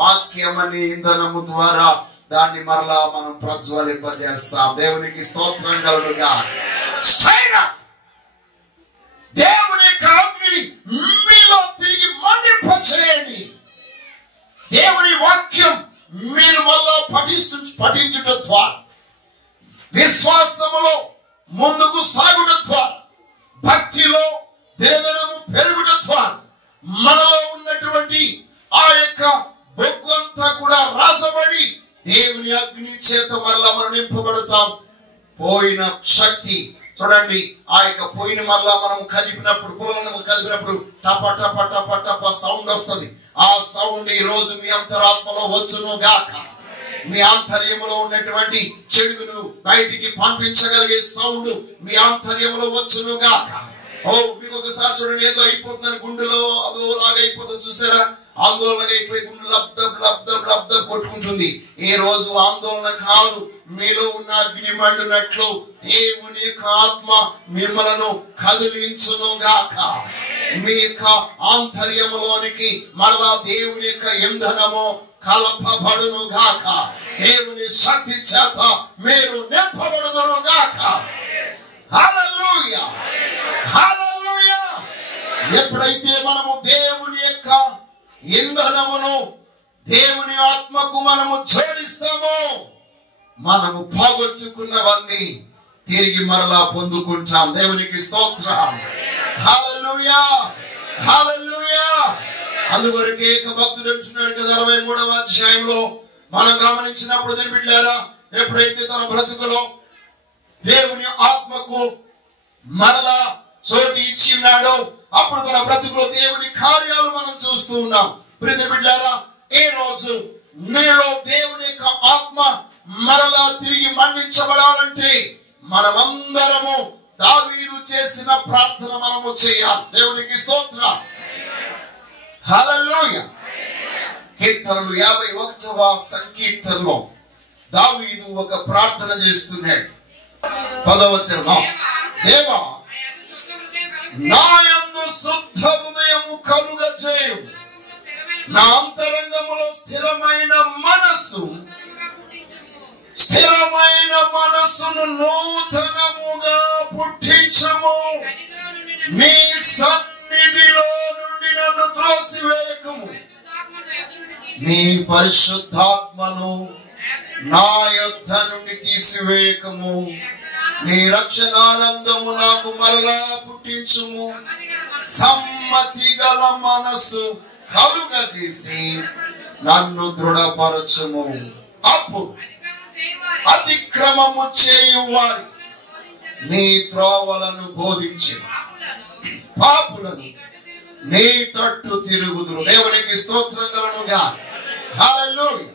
వాక్యమని ఇంధనము ద్వారా దాన్ని మరలా మనం ప్రజ్వలింపజేస్తాం. దేవునికి స్తోత్రం కలుగుగా. దేవుని అగ్ని ద్వారా, విశ్వాసములో ముందుకు సాగుట ద్వారా, భక్తిలో దినదినము పెరుగుట ద్వారా మనలో ఉన్నటువంటి ఆ యొక్క బొగ్గు అంతా కూడా రాజబడి దేవుని అగ్ని చేత మరలా మనం నింపబడతాం. పోయిన శక్తి చూడండి, ఆ యొక్క పోయిన మరలా మనం కదిపినప్పుడు, పులను కదిపినప్పుడు టప టప టప టప సౌండ్ వస్తుంది. ఆ సౌండ్ ఈ రోజు మీ అంతరాత్మలో వచ్చును గాక. మీ ఆంతర్యంలో ఉన్నటువంటి చెడును బయటికి పంపించగలిగే సౌండ్ మీ ఆంతర్యంలో వచ్చును గాక. ఓ మీకు ఒకసారి చూడండి, ఏదో అయిపోతుందని గుండెలో అదో లాగా అయిపోతుంది చూసారా, ఆందోళనగా అయిపోయి గుండె లబ్దబ్ లబ్దబ్ లబ్దబ్ కొట్టుకుంటుంది. ఈ రోజు ఆందోళన కాదు, మీలో ఉన్న అగ్ని మండునట్లు దేవుని యొక్క ఆత్మ మిమ్మలను కదిలించును గాక. మీ యొక్క ఆంతర్యములోనికి మరలా దేవుని యొక్క ఇంధనము కలపబడును గాక. దేవుని శక్తి చేత మీరు నింపబడును గాక. హల్లెలూయా, హల్లెలూయా. ఎప్పుడైతే మనము దేవుని యొక్క ఇంధనమును దేవుని ఆత్మకు మనము జోడిస్తామో మనము పోగొట్టుకున్నవన్నీ తిరిగి మరలా పొందుకుంటాం. దేవునికి స్తోత్రం. హల్లెలూయా, హల్లెలూయా. అందువరకు ఏక భక్తుడు అంటున్నాడు కదా 63వ అధ్యాయంలో మనం గమనించినప్పుడు దాని బిడ్డలారా, ఎప్పుడైతే తన బ్రతుకులో దేవుని ఆత్మకు మరలా చోటు ఇచ్చి ఉన్నాడో అప్పుడు తన బ్రతుకులో దేవుని కార్యాలు మనం చూస్తూ ఉన్నాం. ప్రియ బిడ్డలారా, ఈ రోజు నీలో దేవుని యొక్క ఆత్మ మరలా తిరిగి మన్నించబడాలంటే మనమందరము దావీదు చేసిన ప్రార్థన మనము చేయాలి. దేవునికి స్తోత్రం. హల్లెలూయా. కీర్తనలు 51వ సంకీర్తనలో దావీదు ఒక ప్రార్థన చేస్తున్నాడు. 10వ వచనం, దేవా నా యందు శుద్ధ హృదయము కలుగజేయు, నా అంతరంగములో స్థిరమైన మనస్సును నూతనముగా పుట్టించము. నీ సన్నిధిలో నుండి నన్ను త్రోసివేయకము. నీ పరిశుద్ధాత్మను నా యొద్ద నుండి తీసివేయకము. నీ రక్షణానందము నాకు మరలా పుట్టించుము. సమ్మతి గల మనస్సు కలుగజేసి నన్ను దృఢపరచుము. అప్పుడు అతిక్రమము చేయువారి నీ త్రోవలను బోధించి పాపులను నీ తట్టు తిరుగుదురు. దేవునికి స్తోత్రం కలుగునుగా. హల్లెలూయా,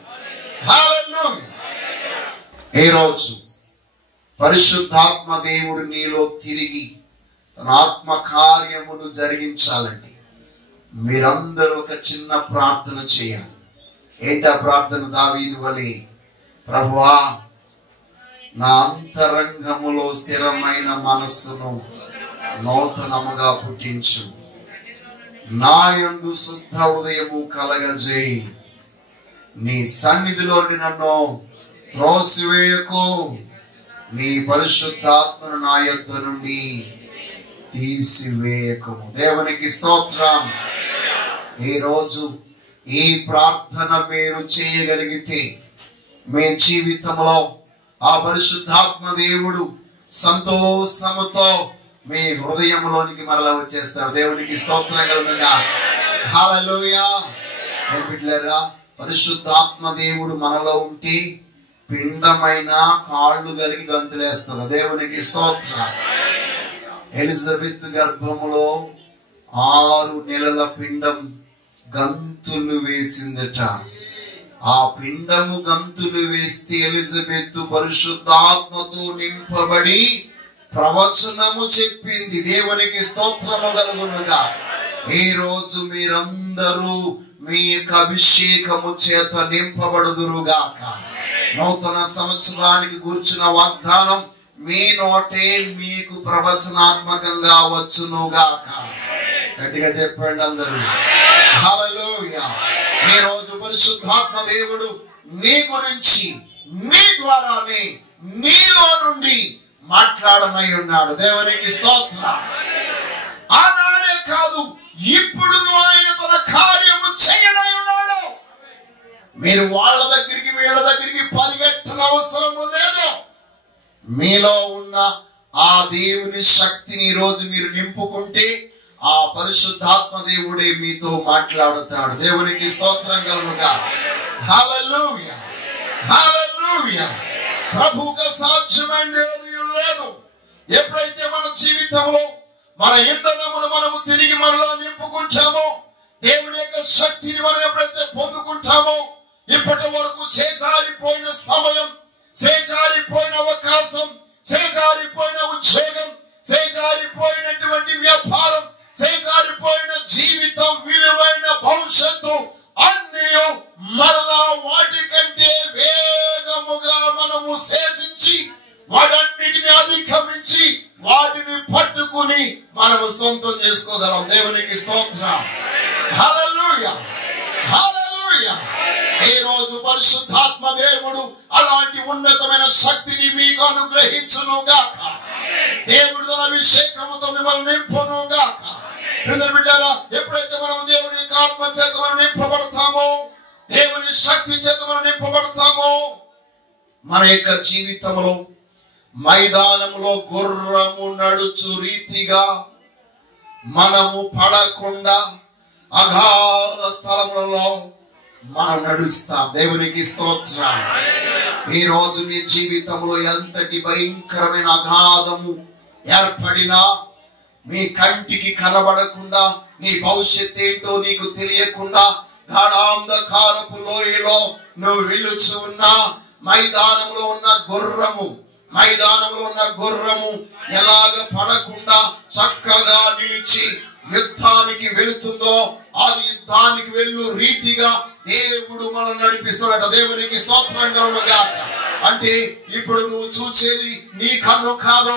హల్లెలూయా. ఈ రోజు పరిశుద్ధాత్మ దేవుడు నీలో తిరిగి తన ఆత్మ కార్యమును జరిగించాలండి. మీరందరూ ఒక చిన్న ప్రార్థన చేయాలి. ఏంటా ప్రార్థన? దావీదు వలె, ప్రభువా నా అంతరంగములో స్థిరమైన మనస్సును నూతనముగా పుట్టించు. నా యందు శుద్ధ హృదయము కలగజేయి. నీ సన్నిధిలోని నన్ను త్రోసివేయకు. నీ పరిశుద్ధాత్మను నా యొద్ద నుండి తీసివేయకము. దేవునికి స్తోత్రం. ఈ రోజు ఈ ప్రార్థన మీరు చేయగలిగితే మీ జీవితంలో ఆ పరిశుద్ధాత్మ దేవుడు సంతోషముతో మీ హృదయంలోనికి మరలా వచ్చేస్తారు. దేవునికి స్తోత్రం కలుగునుగా. హల్లెలూయా. బిడ్డలారా, పరిశుద్ధాత్మ దేవుడు మనలో ఉంటే పిండమైన కాళ్ళు కలిగి గంతులేస్తారు. దేవునికి స్తోత్రం. ఎలిజబెత్ గర్భములో 6 నెలల పిండం గంతులు వేసిందట. ఆ పిండము గంతులు వేస్తే ఎలిజబెత్ పరిశుద్ధాత్మతో నింపబడి ప్రవచనము చెప్పింది. దేవునికి స్తోత్రము కలుగునుగా. ఈ రోజు మీరందరూ మీ యొక్క అభిషేకము చేత నింపబడుదురుగాక. నూతన సంవత్సరానికి కూర్చున్న వాగ్దానం మీ నోటే మీకు ప్రవచనాత్మకంగా వచ్చునుగాక. గట్టిగా చెప్పండి అందరూ. హల్లెలూయా. ఈ రోజు పరిశుద్ధాత్మ దేవుడు నీ గురించి నీ ద్వారానే నీలో నుండి మాట్లాడనై ఉన్నాడు. దేవునికి స్తోత్రం. ఆనాడే కాదు, ఇప్పుడు ఆయన తన కార్యము చేయనై ఉన్నాడు. మీరు వాళ్ళ దగ్గరికి వీళ్ళ దగ్గరికి పరిగెట్టనవసరము మీలో ఉన్న ఆ దేవుని శక్తిని ఈ రోజు మీరు నింపుకుంటే ఆ పరిశుద్ధాత్మ దేవుడే మీతో మాట్లాడుతాడు. దేవునికి స్తోత్రం కలుగుగా. హల్లెలూయా, హల్లెలూయా. ప్రభువుకు సాధ్యమైనది ఏదీ లేదు. ఎప్పుడైతే మన జీవితంలో మన ఇంధనమును మనము తిరిగి మనలో నింపుకుంటామో, దేవుని యొక్క శక్తిని మనం ఎప్పుడైతే పొందుకుంటామో, ఇప్పటి వరకు చేజారిపోయిన సమయం, చేజారిపోయిన అవకాశం, చేజారిపోయిన ఉద్యోగం, చేజారిపోయినటువంటి వ్యాపారం, చేజారిపోయిన జీవితం, విలువైన భవిష్యత్తు అన్నీ మరలా వాటి కంటే వేగముగా మనము సేజించి వాటన్నిటిని అధిగమించి వాటిని పట్టుకుని మనము సొంతం చేసుకోగలం. దేవునికి స్తోత్రం. హల్లెలూయా, హల్లెలూయా. ఈ రోజు పరిశుద్ధాత్మ దేవుడు అలాంటి ఉన్నతమైన శక్తిని మీకు అనుగ్రహించును గాక. దేవుడు తన అభిషేకముతో మిమ్మల్ని నింపును గాక. బిడ్డలారా, ఎప్పుడైతే మనం దేవుని యొక్క ఆత్మ చేత మనం నింపబడతామో, దేవుని శక్తి చేత మనం నింపబడతామో, మన యొక్క జీవితంలో మైదానంలో గుర్రము నడుచు రీతిగా మనము పడకుండా అగాధ స్థలములలో మనం నడుస్తాం. దేవునికి స్తోత్రం. ఈ రోజు మీ జీవితంలో ఎంతటి భయంకరమైన అగాధము ఏర్పడినా, మీ కంటికి కనబడకుండా, నీ భవిష్యత్ ఏంటో నీకు తెలియకుండా గాఢాంధకారపు లోయలో నువ్వు వెలుచు ఉన్నా, మైదానంలో ఉన్న గుర్రము ఎలాగ పడకుండా చక్కగా నిలిచి యుద్ధానికి వెళుతుందో, అది యుద్ధానికి వెళ్ళు రీతిగా దేవుడు మనం నడిపిస్తాడట. దేవునికి స్తోత్రం కలుగుగాక. అంటే ఇప్పుడు నువ్వు చూచేది నీ కన్ను కాదు,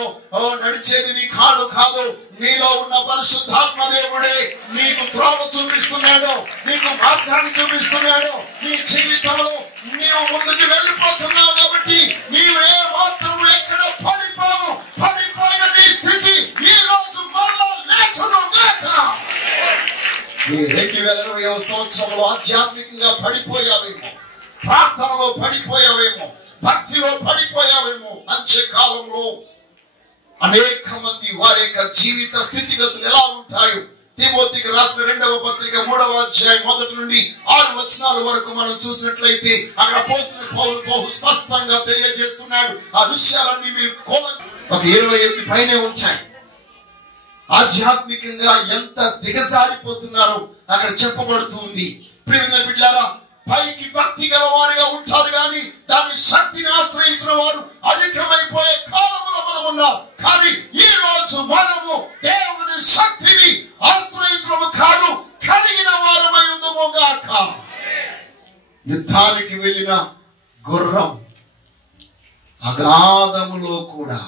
నడిచేది నీ కాళ్ళు కాదు, నీలో ఉన్న పరిశుద్ధాత్మ దేవుడే నీకు త్రోవ చూపిస్తున్నాడు, నీకు మార్గాన్ని చూపిస్తున్నాడు. నీ జీవితంలో నీవు ముందుకు వెళ్ళిపోతున్నావు కాబట్టి నీవే మాత్రం ఎక్కడ పడిపోయిన నీ స్థితి ఈ రోజు మరలా లేచును గాక. ఈ 2020వ సంవత్సరంలో ఆధ్యాత్మికంగా పడిపోయావేమో, ప్రార్థనలో పడిపోయావేమో, భక్తిలో పడిపోయావేమో. అంత్యకాలంలో అనేక మంది వారి యొక్క జీవిత స్థితిగతులు ఎలా ఉంటాయో తిమోతికి రాసిన 2వ పత్రిక 3వ అధ్యాయం 1 నుండి 6 వచనాల వరకు మనం చూసినట్లయితే అక్కడ అపోస్తలుడైన పౌలు బహు స్పష్టంగా తెలియజేస్తున్నాడు. ఆ విషయాలన్నీ మీరు ఒక 28 పైనే ఉంటాయి. ఆధ్యాత్మికంగా ఎంత దిగజారిపోతున్నారో అక్కడ చెప్పబడుతుంది. ప్రియమైన బిడ్డలారా, పైకి భక్తి గల వారిగా ఉంటారు కానీ దాని శక్తిని ఆశ్రయించిన వారు అధికమైపోయే కాలంలో మనం ఉన్నాం. కానీ ఈ రోజు మనము దేవుని శక్తిని ఆశ్రయించడం కాదు, కలిగిన వారమై ఉందము గాక. యుద్ధానికి వెళ్ళిన గుర్రం అగాధములో కూడా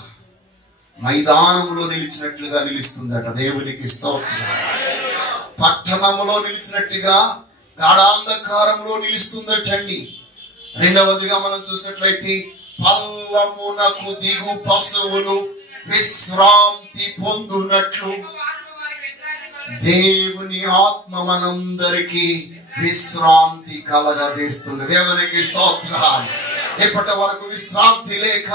మైదానములో నిలిచినట్లుగా నిలుస్తుందట. దేవునికి స్తోత్రం. పట్టణములో నిలిచినట్టుగా గాఢాంధకారంలో నిలుస్తుందటండి. రెండవదిగా మనం చూసినట్లయితే పల్లమునకు దిగు పశువులు విశ్రాంతి పొందునట్లు దేవుని ఆత్మ మనందరికీ విశ్రాంతి కలగజేస్తుంది. దేవునికి స్తోత్రం. ఇప్పటి వరకు విశ్రాంతి లేక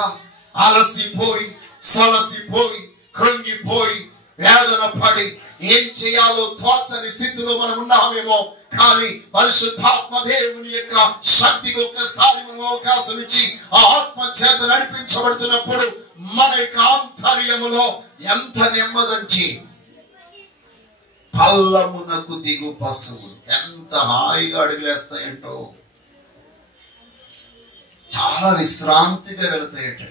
అలసిపోయి, సొలసిపోయి, కృంగిపోయి, వేదన పడి ఏం చేయాలో తోచని స్థితిలో మనం ఉన్నామేమో. కానీ పరిశుద్ధాత్మ దేవుని యొక్క శక్తికి ఒక్కసారి మనం అవకాశం ఇచ్చి ఆ ఆత్మ చేత నడిపించబడుతున్నప్పుడు మన యొక్క ఆంతర్యములో ఎంత నెమ్మదంటే పల్లమునకు దిగు పశువులు ఎంత హాయిగా అడుగులేస్తాయంటో, చాలా విశ్రాంతిగా వెళతాయట.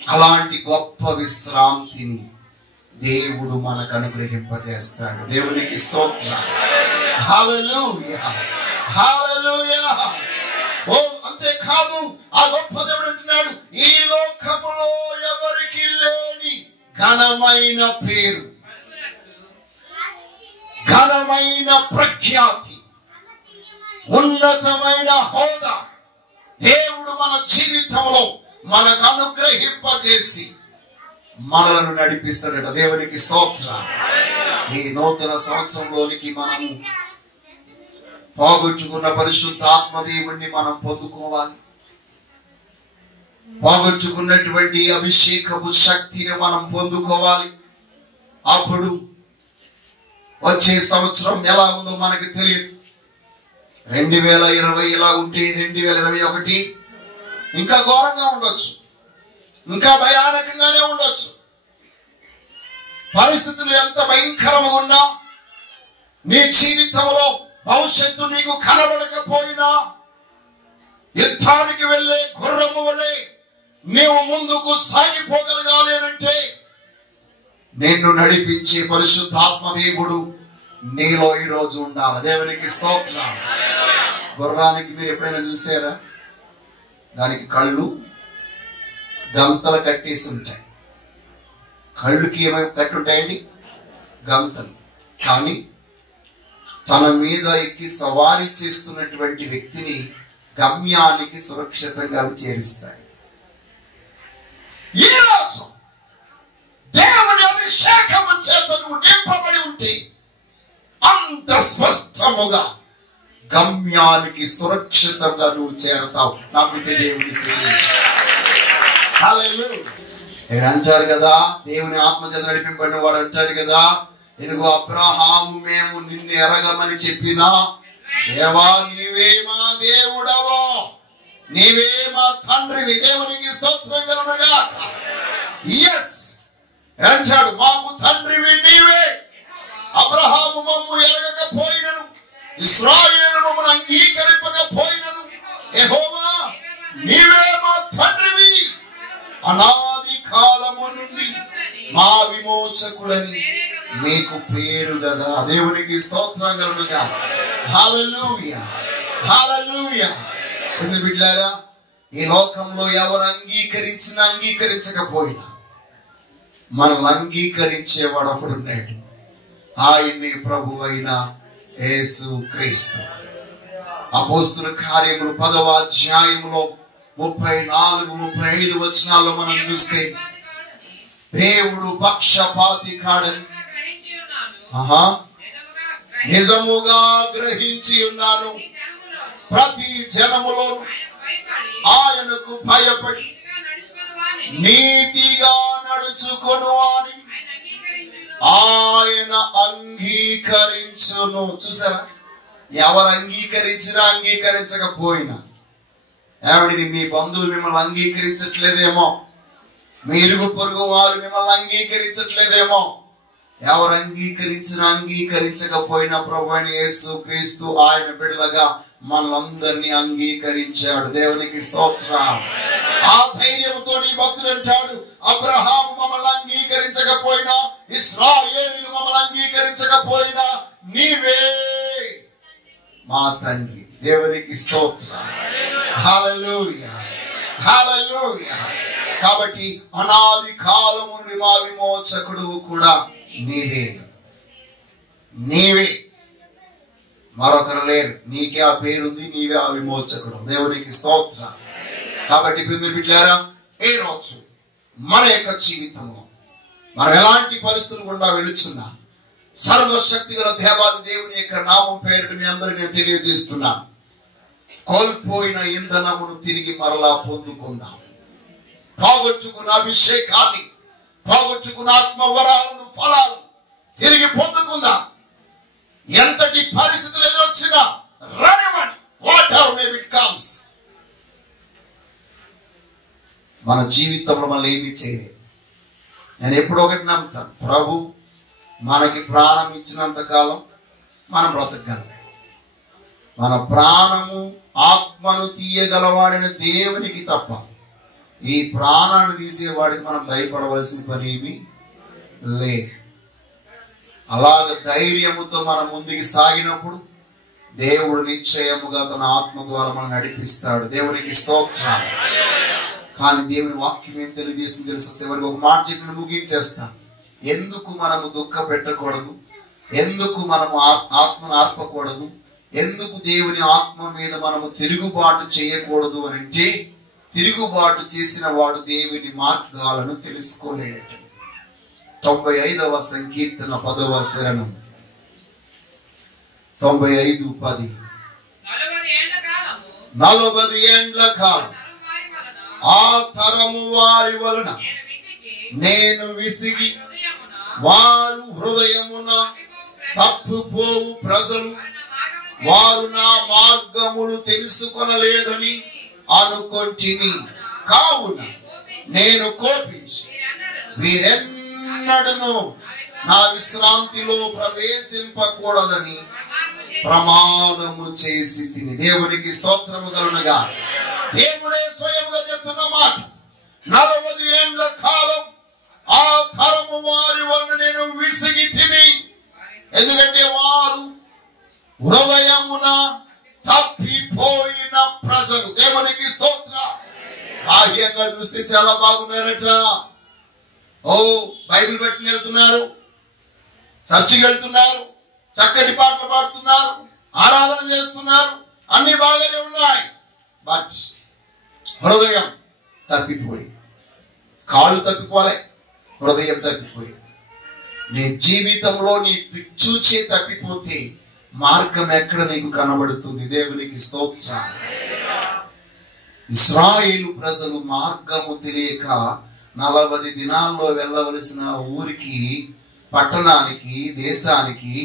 అలాంటి గొప్ప విశ్రాంతిని దేవుడు మనకు అనుగ్రహింపజేస్తాడు. దేవునికి స్తోత్రం. హల్లెలూయా, హల్లెలూయా. ఓ అంతేకాదు, ఆ గొప్ప దేవుడు అంటున్నాడు, ఈ లోకములో ఎవరికి లేని ఘనమైన పేరు, ఘనమైన ప్రఖ్యాతి, ఉన్నతమైన హోదా దేవుడు మన జీవితంలో మనకు అనుగ్రహింపజేసి మనలను నడిపిస్తాడట. దేవునికి స్తోత్రం. ఈ నూతన సంవత్సరంలోనికి మనం పోగొట్టుకున్న పరిశుద్ధ ఆత్మ దేవుణ్ణి మనం పొందుకోవాలి. పోగొట్టుకున్నటువంటి అభిషేకపు శక్తిని మనం పొందుకోవాలి. అప్పుడు వచ్చే సంవత్సరం ఎలా ఉందో మనకి తెలియదు. 2020 ఇలా ఉంటే 2021 ఇంకా ఘోరంగా ఉండొచ్చు, ఇంకా భయానకంగానే ఉండొచ్చు. పరిస్థితులు ఎంత భయంకరంగా ఉన్నా, నీ జీవితంలో భవిష్యత్తు నీకు కనబడకపోయినా, యుద్ధానికి వెళ్ళే గుర్రము వలె నీవు ముందుకు సాగిపోగలగాలి అంటే నిన్ను నడిపించే పరిశుద్ధాత్మ దేవుడు నీలో ఈ రోజు ఉండాలి. దేవునికి స్తోత్రం. గుర్రానికి మీరు ఎప్పుడైనా చూసారా? దానికి కళ్ళు గంతలు కట్టేసి ఉంటాయి. కళ్ళుకి ఏమేమి కట్టి ఉంటాయండి? గంతలు. కానీ తన మీద ఎక్కి సవారీ చేస్తున్నటువంటి వ్యక్తిని గమ్యానికి సురక్షితంగా చేరుస్తాయి. ఈ రోజు దేవుని అభిషేకము చేత నువ్వు నింపబడి ఉంటే అంత స్పష్టముగా గమ్యానికి సురక్షితంగా నువ్వు చేరతావు. నాకు దేవుని స్తుతించు. హల్లెలూయా. అంటారు కదా, దేవుని ఆత్మచేత నడిపింపబడిన వాడు అంటాడు కదా, ఇదిగో అబ్రహాము మేము నిన్ను ఎరగమని చెప్పినా, దేవా నీవే మా దేవుడవో, నీవే మా తండ్రివి. దేవునికి స్తోత్రం కలుగునుగా. yes అంటాడు, మాకు తండ్రివి నీవే. అబ్రహాము మమ్ము ఎరగకపోయినను, ఇశ్రాయేలు మమ్మను అంగీకరింపకపోయినను, యెహోవా నీవే మా తండ్రివి, అనాది కాలము నుండి మా విమోచకుడని నీకు పేరు కదా. దేవునికి స్తోత్రం కలుగునుగా. హల్లెలూయా, హల్లెలూయా. బిడ్డలారా, ఈ లోకంలో ఎవరు అంగీకరించినా అంగీకరించకపోయినా మనల్ని అంగీకరించేవాడు ఒకడున్నాడు. ఆయన్ని ప్రభువైన యేసు క్రీస్తు. అపోస్తుల కార్యములు 10వ అధ్యాయములో 34-35 వచనాల్లో మనం చూస్తే, దేవుడు పక్షపాతి కాడని నిజముగా గ్రహించి ఉన్నాను, ప్రతి జనములో ఆయనకు భయపడి నీతిగా నడుచుకొను అని ఆయన అంగీకరించును. చూసారా? ఎవరు అంగీకరించినా అంగీకరించకపోయినా, ఏమిటి మీ బంధువులు మిమ్మల్ని అంగీకరించట్లేదేమో, మీ ఇరుగు పొరుగు వారు మిమ్మల్ని అంగీకరించట్లేదేమో, ఎవరు అంగీకరించినా అంగీకరించకపోయినా ప్రభువైన యేసు క్రీస్తు ఆయన బిడ్డలుగా మనలందరినీ అంగీకరించాడు. దేవునికి స్తోత్రం. ఆ ధైర్యంతో నీ భక్తుడు అంటాడు, అబ్రహాము మమ్మల్ని అంగీకరించకపోయినా, ఇశ్రాయేలీయులు మమ్మల్ని అంగీకరించకపోయినా, నీవే మా తండ్రి. దేవునికి స్తోత్రం. హల్లెలూయా, హల్లెలూయా. కాబట్టి అనాది కాలము నుండి మా విమోచకుడు కూడా నీవే, నీవే, మరొకరు లేరు. నీకే ఆ పేరుంది, నీవే ఆ విమోచకుడు. దేవునికి స్తోత్రం. కాబట్టి బిడ్డలారా, ఏ రోజు మన యొక్క జీవితంలో మనం ఎలాంటి పరిస్థితులు గుండా వెళుచున్నా, సర్వశక్తి గల దేవాది దేవుని యొక్క నామం పేరిట మీ అందరికీ నేను తెలియజేస్తున్నాను, కోల్పోయిన ఇంధనమును తిరిగి మరలా పొందుకుందాం. పోగొట్టుకున్న అభిషేకాన్ని, పోగొట్టుకున్న ఆత్మవరాలను, ఫలాలు తిరిగి పొందుకుందాం. ఎంతటి పరిస్థితులు ఎదురొచ్చినా రానివ్వండి. What ever may it comes. మన జీవితంలో మనం ఏమీ చేయలేదు. నేను ఎప్పుడు ఒకటి నమ్ముతాను, ప్రభు మనకి ప్రాణం ఇచ్చినంత కాలం మనం బ్రతకగలం. మన ప్రాణము ఆత్మను తీయగలవాడిన దేవునికి తప్ప ఈ ప్రాణాన్ని తీసేవాడికి మనం భయపడవలసిన పని ఏమీ లేదు. అలాగ ధైర్యముతో మనం ముందుకు సాగినప్పుడు దేవుడు నిశ్చయముగా తన ఆత్మ ద్వారా మనం నడిపిస్తాడు. దేవునికి స్తోత్రం. కానీ దేవుని వాక్యం ఏం తెలియజేస్తుంది తెలుసు? చివరికి ఒక మాట చెప్పి ముగించేస్తాను. ఎందుకు మనము దుఃఖ పెట్టకూడదు, ఎందుకు మనము ఆత్మను ఆర్పకూడదు, ఎందుకు దేవుని ఆత్మ మీద మనము తిరుగుబాటు చేయకూడదు అని అంటే, తిరుగుబాటు చేసిన వాడు దేవుని మార్గాలను తెలుసుకోలేడట. 95వ సంకీర్తన 10వ శరణం 95:10. 40 ఏండ్ల కాలం ఆ తరము వారి వలన నేను విసిగి వారు హృదయమున తప్పుపోవు ప్రజలు వారు నా మార్గములు తెలుసుకొనలేదని అనుకొంటిని. కావున నేను కోపించి వీరెన్నడను నా విశ్రాంతిలో ప్రవేశింపకూడదని ప్రమాణము చేసి తిని. దేవునికి స్తోత్రము కలుగునుగా. దేవుడే స్వయంగా చెప్తున్న మాట, 40 ఏళ్ల కాలం ఆ తరము వారి వలన నేను విసిగి తిని. ఎందుకంటే వారు హృదయమున తప్పిపోయిన ప్రజలు. దేవునికి స్తోత్రం. బాహ్యంగా చూస్తే చాలా బాగున్నారట. బైబిల్ పట్టుకుని వెళ్తున్నారు, చర్చికి వెళ్తున్నారు, చక్కటి పాటలు పాడుతున్నారు, ఆరాధన చేస్తున్నారు, అన్ని బాగానే ఉన్నాయి. బట్ హృదయం తప్పిపోయి, కాళ్ళు తప్పిపోలే, హృదయం తప్పిపోయి. నీ జీవితంలో నీ దిక్చూచే తప్పిపోతే మార్గం ఎక్కడ నీకు కనబడుతుంది? దేవునికి స్తోత్రం. ఇశ్రాయేలు ప్రజలు మార్గము తెలియక 40 దినాల్లో వెళ్ళవలసిన ఊరికి, పట్టణానికి, దేశానికి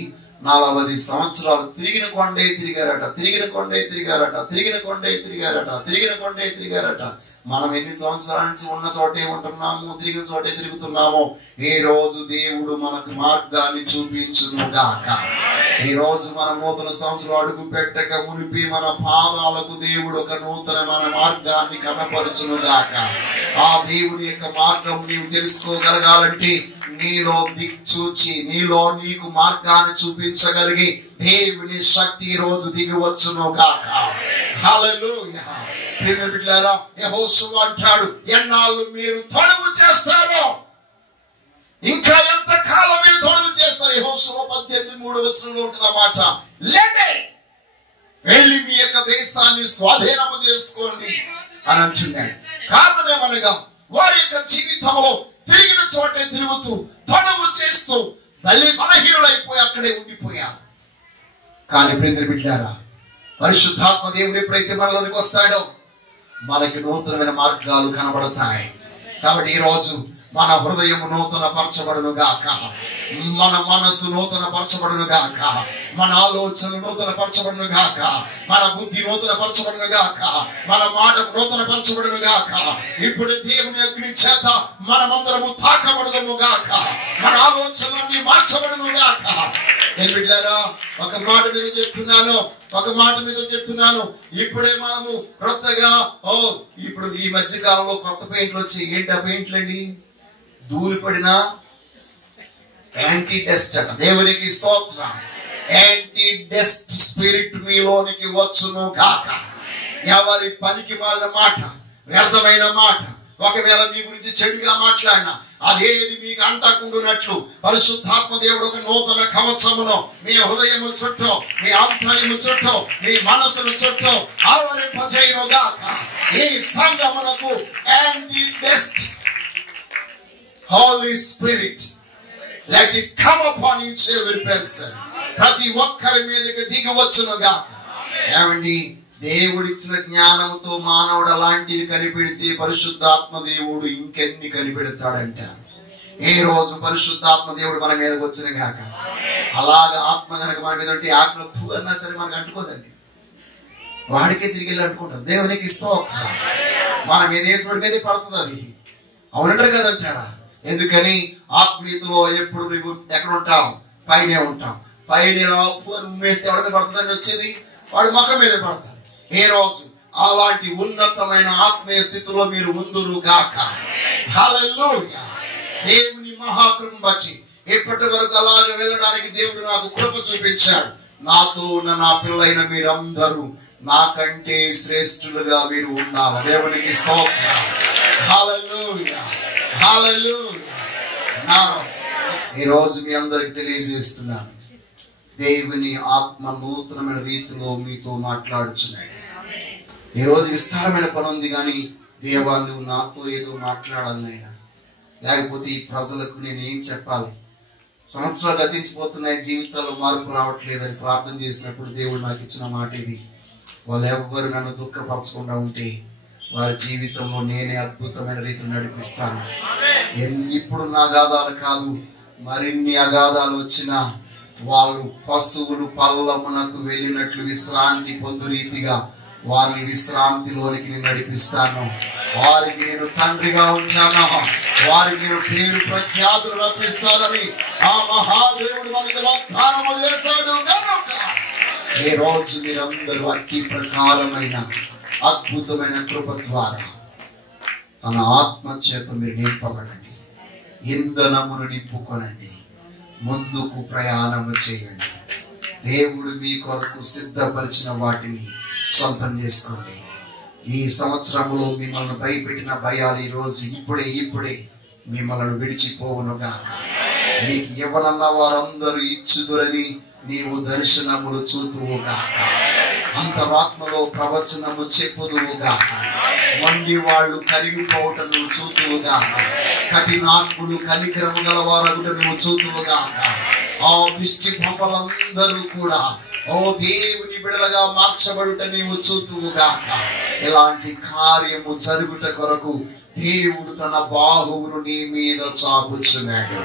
40 సంవత్సరాలు తిరిగిన కొండే తిరిగారట, తిరిగిన కొండే తిరిగారట, తిరిగిన కొండే తిరిగారట, తిరిగిన కొండే తిరిగారట. మనం ఎన్ని సంవత్సరాల నుంచి ఉన్న చోటే ఉంటున్నాము, తిరిగిన చోటే తిరుగుతున్నాము. ఈ రోజు దేవుడు మనకు మార్గాన్ని చూపించును గాక. ఈ రోజు మన నూతన సంవత్సరం అడుగు పెట్టక మునిపి మన పాదాలకు దేవుడు ఒక నూతన మన మార్గాన్ని కనపరచును గాక. ఆ దేవుని యొక్క మార్గం నీవు తెలుసుకోగలగాలంటే నీలో దిక్చూచి, నీలో నీకు మార్గాన్ని చూపించగలిగి దేవుని శక్తి ఈ రోజు దిగివచ్చును గాక. హల్లెలూయా. బిడ్డలారా, యెహోషువ అంటాడు, ఎన్నాళ్ళు మీరు తడువు చేస్తారో, ఇంకా ఎంత కాలం మీరు తడువు చేస్తారు? యెహోషువ 18:3 ఉంటుంది మాట. లేదే వెళ్ళి మీ యొక్క దేశాన్ని స్వాధీనము చేసుకోండి అని అంటున్నాడు. కారణం ఏమనగా వారి యొక్క జీవితంలో తిరిగిన చోటే తిరుగుతూ, తడువు చేస్తూ బలహీనులైపోయి అక్కడే ఉండిపోయారు. కానీ బిడ్డలారా, పరిశుద్ధాత్మ దేవుడు ఎప్పుడైతే మనలోనికి వస్తాడో మనకి నూతనమైన మార్గాలు కనబడతాయి. కాబట్టి ఈ రోజు మన హృదయం నూతన పరచబడును గాక, మన మనస్సు నూతన పరచబడును గాక, మన ఆలోచన నూతన పరచబడును గాక, మన బుద్ధి నూతన పరచబడును గాక, మన మాట నూతన పరచబడును గాక. ఇప్పుడు దేవుని అగ్ని చేత మనమందరము తాకబడదము గాక, మన ఆలోచనలన్నీ మార్చబడును గాక. నేను బిడ్డలారా, ఒక మాట మీద చెప్తున్నాను. ఇప్పుడే మనము కొత్తగా ఇప్పుడు ఈ మధ్య కాలంలో కొత్త పెయింట్లు వచ్చి, ఏంటి ఆ పెయింట్లు అండి? ధూళిపడిన యాంటీ డస్ట్ అట. దేవునికి స్తోత్రం. యాంటీ డస్ట్ స్పిరిట్ మీలోనికి వచ్చును గాక. ఎవరి పనికి వాళ్ళ మాట, వ్యర్థమైన మాట, ఒకవేళ మీ గురించి చెడుగా మాట్లాడినా అదేది మీకు అంటకుండునట్లు పరిశుద్ధాత్మ దేవుడు ఒక నూతన కవచమును మీ హృదయము చుట్టూ, మీ ఆంతర్యము చుట్టూ, మీ మనసును చుట్టూ ఆవరింపజేయును గాక. ఈ సంగమునకు anti dust Holy Spirit, let it come upon each every person. ప్రతి ఒక్కరి మీదకి దిగి వచ్చును గాక. ఏమండి, దేవుడిచ్చిన జ్ఞానంతో మానవుడు అలాంటివి కనిపెడితే పరిశుద్ధాత్మ దేవుడు ఇంకెన్ని కనిపెడతాడంట. ఏ రోజు పరిశుద్ధాత్మ దేవుడు మన మీదకి వచ్చిన గాక. అలాగా ఆత్మ కనుక మన మీద ఉంటే ఆత్మ తూ అన్నా సరే మనకు అంటుకోదండి, వాడికే తిరిగి వెళ్ళి అంటుకుంటాం. దేవునికి స్తోత్రం. మన మీద వేసుడి మీదే పడుతుంది అది. అవునంటారు కదంటారా? ఎందుకని ఆత్మీయతలో ఎప్పుడు నువ్వు ఎక్కడ ఉంటావు? పైనే ఉంటాం. పైన ఉమ్మేస్తే ఎవరి మీద పడుతుందని వచ్చేది? వాడు ముఖం మీద పడతాడు. ఏ రోజు అలాంటి ఉన్నతమైన ఆత్మీయ స్థితిలో మీరు ఉందురు గాక. హల్లెలూయా. దేవుని మహాకృపను బట్టి ఇప్పటి వరకు అలాగే వెళ్ళడానికి దేవుడు నాకు కృప చూపించాడు. నాతో ఉన్న నా పిల్లలైన మీరందరూ నాకంటే శ్రేష్ఠులుగా మీరు ఉన్నారు. దేవునికి స్తోత్రం. హల్లెలూయా, హల్లెలూయా. ఈ రోజు మీ అందరికి తెలియజేస్తున్నాను, దేవుని ఆత్మ నూతనమైన రీతిలో మీతో మాట్లాడుచున్నాడు. ఈ రోజు విస్తారమైన పని ఉంది, కానీ దేవా నువ్వు నాతో ఏదో మాట్లాడాలి నాయనా, లేకపోతే ఈ ప్రజలకు నేను ఏం చెప్పాలి? సంవత్సరాలు గతించిపోతున్నాయి, జీవితాల్లో మార్పు రావట్లేదని ప్రార్థన చేసినప్పుడు దేవుడు నాకు ఇచ్చిన మాట ఇది. వాళ్ళు ఎవ్వరు నన్ను దుఃఖపరచకుండా ఉంటే వారి జీవితంలో నేనే అద్భుతమైన రీతిలో నడిపిస్తాను. ఇప్పుడున్న అగాధాలు కాదు, మరిన్ని అగాధాలు వచ్చినా వాళ్ళు పశువులు పల్లమునకు వెళ్ళినట్లు విశ్రాంతి పొందు రీతిగా వారిని విశ్రాంతిలోనికి నేను నడిపిస్తాను. వారికి నేను తండ్రిగా ఉంటాను, వారికి నేను పేరు ప్రఖ్యాతులు రప్పిస్తానని ఆ మహాదేవుడు మనకు వాగ్దానం చేస్తాడు. ఈ రోజు మీరందరూ అట్టి ప్రకారమైన అద్భుతమైన కృప ద్వారా తన ఆత్మ చేత మీరు నింపబడండి, ఇంధనమును నింపుకొనండి, ముందుకు ప్రయాణము చేయండి. దేవుడు మీ కొరకు సిద్ధపరిచిన వాటిని సొంతం చేసుకోండి. ఈ సంవత్సరంలో మిమ్మల్ని భయపెట్టిన భయాలు ఈ రోజు ఇప్పుడే మిమ్మల్ని విడిచిపోవునుగా. మీకు ఎవరన్న వారందరూ ఇచ్చుదురని నీవు దర్శనములు చూతువుగా, అంతరాత్మలో ప్రవచనము చెప్పుదువుగా, మండి వాళ్ళు కరిగిపోవటం నువ్వు చూతువుగా, కఠినాత్ములు కనికరము గలవారగుట నువ్వు చూతువుగా. ఆ దిష్టి బొమ్మలందరూ కూడా ఓ దేవుని బిడలగా మార్చబడుట నీవు చూతువుగా. ఇలాంటి కార్యము జరుగుట కొరకు దేవుడు తన బాహువును నీ మీద చాపుచున్నాడు.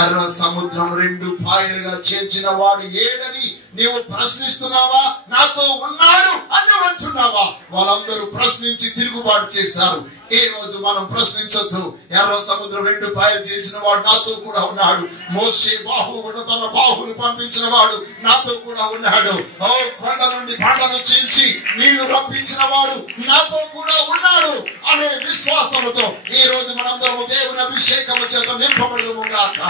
ఎర్ర సముద్రం 2 పాయలుగా చేర్చిన వాడు ఏదని నీవు ప్రశ్నిస్తున్నావా? నాతో ఉన్నాడు అని అంటున్నావా? వాళ్ళందరూ ప్రశ్నించి తిరుగుబాటు చేశారు. ఈ రోజు మనం ప్రశ్నించొద్దు. ఎర్ర సముద్రం 2 పాయలు చేసిన వాడు నాతో కూడా ఉన్నాడు. మోషే బాహువును తన బాహువును పంపించిన వాడు నాతో కూడా ఉన్నాడు. ఓ కొండ నుండి బండను చీల్చి నీళ్లు రప్పించిన వాడు నాతో కూడా ఉన్నాడు అనే విశ్వాసముతో ఈ రోజు మనందరము దేవుని అభిషేకము చేత నింపబడదుము గాక.